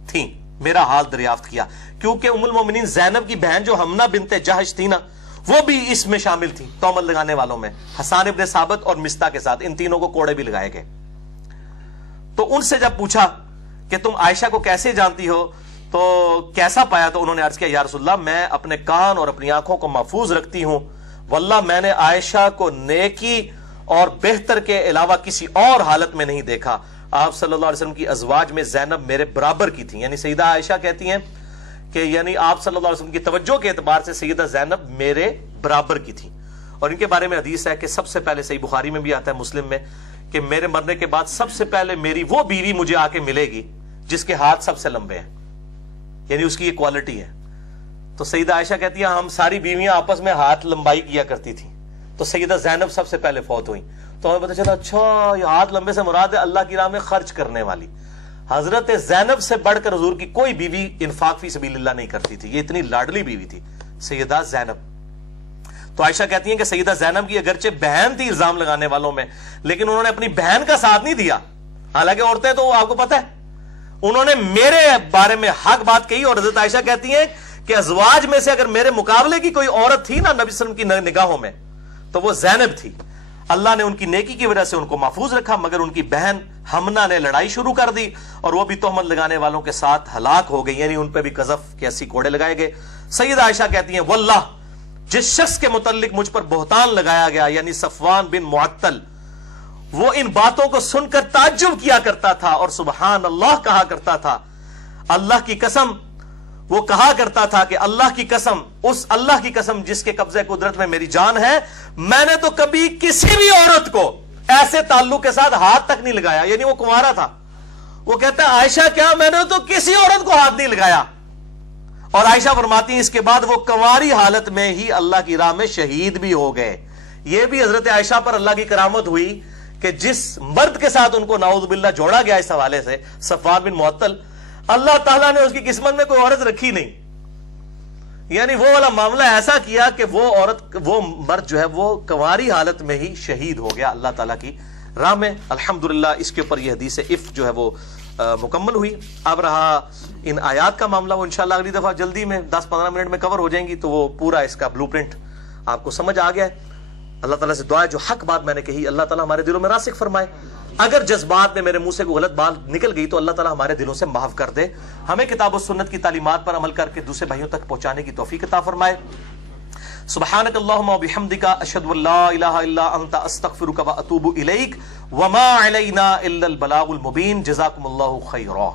تھیں میرا حال دریافت کیا، کیونکہ ام المومنین زینب کی بہن جو حمنہ بنت جہش تھی نا وہ بھی اس میں شامل تھی تہمت لگانے والوں میں، حسان ابن ثابت اور مستح کے ساتھ. ان تینوں کو کوڑے بھی لگائے گئے. تو ان سے جب پوچھا کہ تم عائشہ کو کیسے جانتی ہو تو کیسا پایا، تو انہوں نے عرض کیا یا رسول اللہ میں اپنے کان اور اپنی آنکھوں کو محفوظ رکھتی ہوں، واللہ میں نے عائشہ کو نیکی اور بہتر کے علاوہ کسی اور حالت میں نہیں دیکھا. آپ صلی اللہ علیہ وسلم کی ازواج میں زینب میرے برابر کی تھی. یعنی سیدہ عائشہ کہتی ہیں کہ یعنی آپ صلی اللہ علیہ وسلم کی توجہ کے اعتبار سے سیدہ زینب میرے برابر کی تھی. اور ان کے بارے میں حدیث ہے کہ سب سے پہلے، صحیح بخاری میں بھی آتا ہے، مسلم میں، کہ میرے مرنے کے بعد سب سے پہلے میری وہ بیوی مجھے آ کے ملے گی جس کے ہاتھ سب سے لمبے ہیں، یعنی اس کی یہ کوالٹی ہے. تو سیدہ عائشہ کہتی ہیں ہم ساری بیویاں آپس میں ہاتھ لمبائی کیا کرتی تھیں، تو سیدہ زینب سب سے پہلے فوت ہوئی. تو ہمیں پتہ چلا اچھا یہ ہاتھ لمبے سے مراد ہے اللہ کی راہ میں خرچ کرنے والی. حضرت زینب سے بڑھ کر حضور کی کوئی بیوی انفاق فی سبیل اللہ نہیں کرتی تھی، یہ اتنی لاڈلی بیوی تھی سیدہ زینب. تو عائشہ کہتی ہیں کہ سیدہ زینب کی اگرچہ بہن تھی الزام لگانے والوں میں، لیکن انہوں نے اپنی بہن کا ساتھ نہیں دیا. حالانکہ عورتیں تو آپ کو پتہ ہے انہوں نے میرے بارے میں حق بات کہی. اور حضرت عائشہ کہتی ہیں کہ ازواج میں سے اگر میرے مقابلے کی کوئی عورت تھی نا نبی صلی اللہ علیہ وسلم کی نگاہوں میں تو وہ زینب تھی. اللہ نے ان کی نیکی کی وجہ سے ان کو محفوظ رکھا, مگر ان کی بہن حمنہ نے لڑائی شروع کر دی اور وہ بھی تہمت لگانے والوں کے ساتھ ہلاک ہو گئی, یعنی ان پہ بھی قذف کے 80 کوڑے لگائے گئے. سیدہ عائشہ کہتی ہیں واللہ جس شخص کے متعلق مجھ پر بہتان لگایا گیا یعنی صفوان بن معطل, وہ ان باتوں کو سن کر تعجب کیا کرتا تھا اور سبحان اللہ کہا کرتا تھا. اللہ کی قسم, وہ کہا کرتا تھا کہ اللہ کی قسم, اس اللہ کی قسم جس کے قبضے قدرت میں میری جان ہے, میں نے تو کبھی کسی بھی عورت کو ایسے تعلق کے ساتھ ہاتھ تک نہیں لگایا. یعنی وہ کنوارا تھا. وہ کہتا ہے عائشہ کیا میں نے تو کسی عورت کو ہاتھ نہیں لگایا. اور عائشہ فرماتی ہیں اس کے بعد وہ کنواری حالت میں ہی اللہ کی راہ میں شہید بھی ہو گئے. یہ بھی حضرت عائشہ پر اللہ کی کرامت ہوئی کہ جس مرد کے ساتھ ان کو نعوذ باللہ جوڑا گیا اس حوالے سے, صفوان بن معطل, اللہ تعالیٰ نے اس کی قسمت میں کوئی عورت رکھی نہیں. یعنی وہ والا معاملہ ایسا کیا کہ وہ عورت, وہ مرد جو ہے وہ کنواری حالت میں ہی شہید ہو گیا اللہ تعالیٰ کی راہ میں. الحمدللہ اس کے اوپر یہ حدیث عفت جو ہے وہ مکمل ہوئی. اب رہا ان آیات کا معاملہ, وہ انشاءاللہ اگلی دفعہ جلدی میں 10-15 منٹ میں کور ہو جائیں گی, تو وہ پورا اس کا بلو پرنٹ آپ کو سمجھ آ گیا ہے. اللہ تعالیٰ سے دعا ہے جو حق بات میں نے کہی اللہ تعالیٰ ہمارے دلوں میں راسخ فرمائے. اگر جذبات میں میرے منہ سے کوئی غلط بات نکل گئی تو اللہ تعالیٰ ہمارے دلوں سے معاف کر دے. ہمیں کتاب و سنت کی تعلیمات پر عمل کر کے دوسرے بھائیوں تک پہنچانے کی توفیق عطا فرمائے. سبحانک اللہم و بحمدک اشہد ان لا الہ الا انت استغفرک و اتوب الیک وما علینا الا البلاغ المبین. جزاکم اللہ خیرا.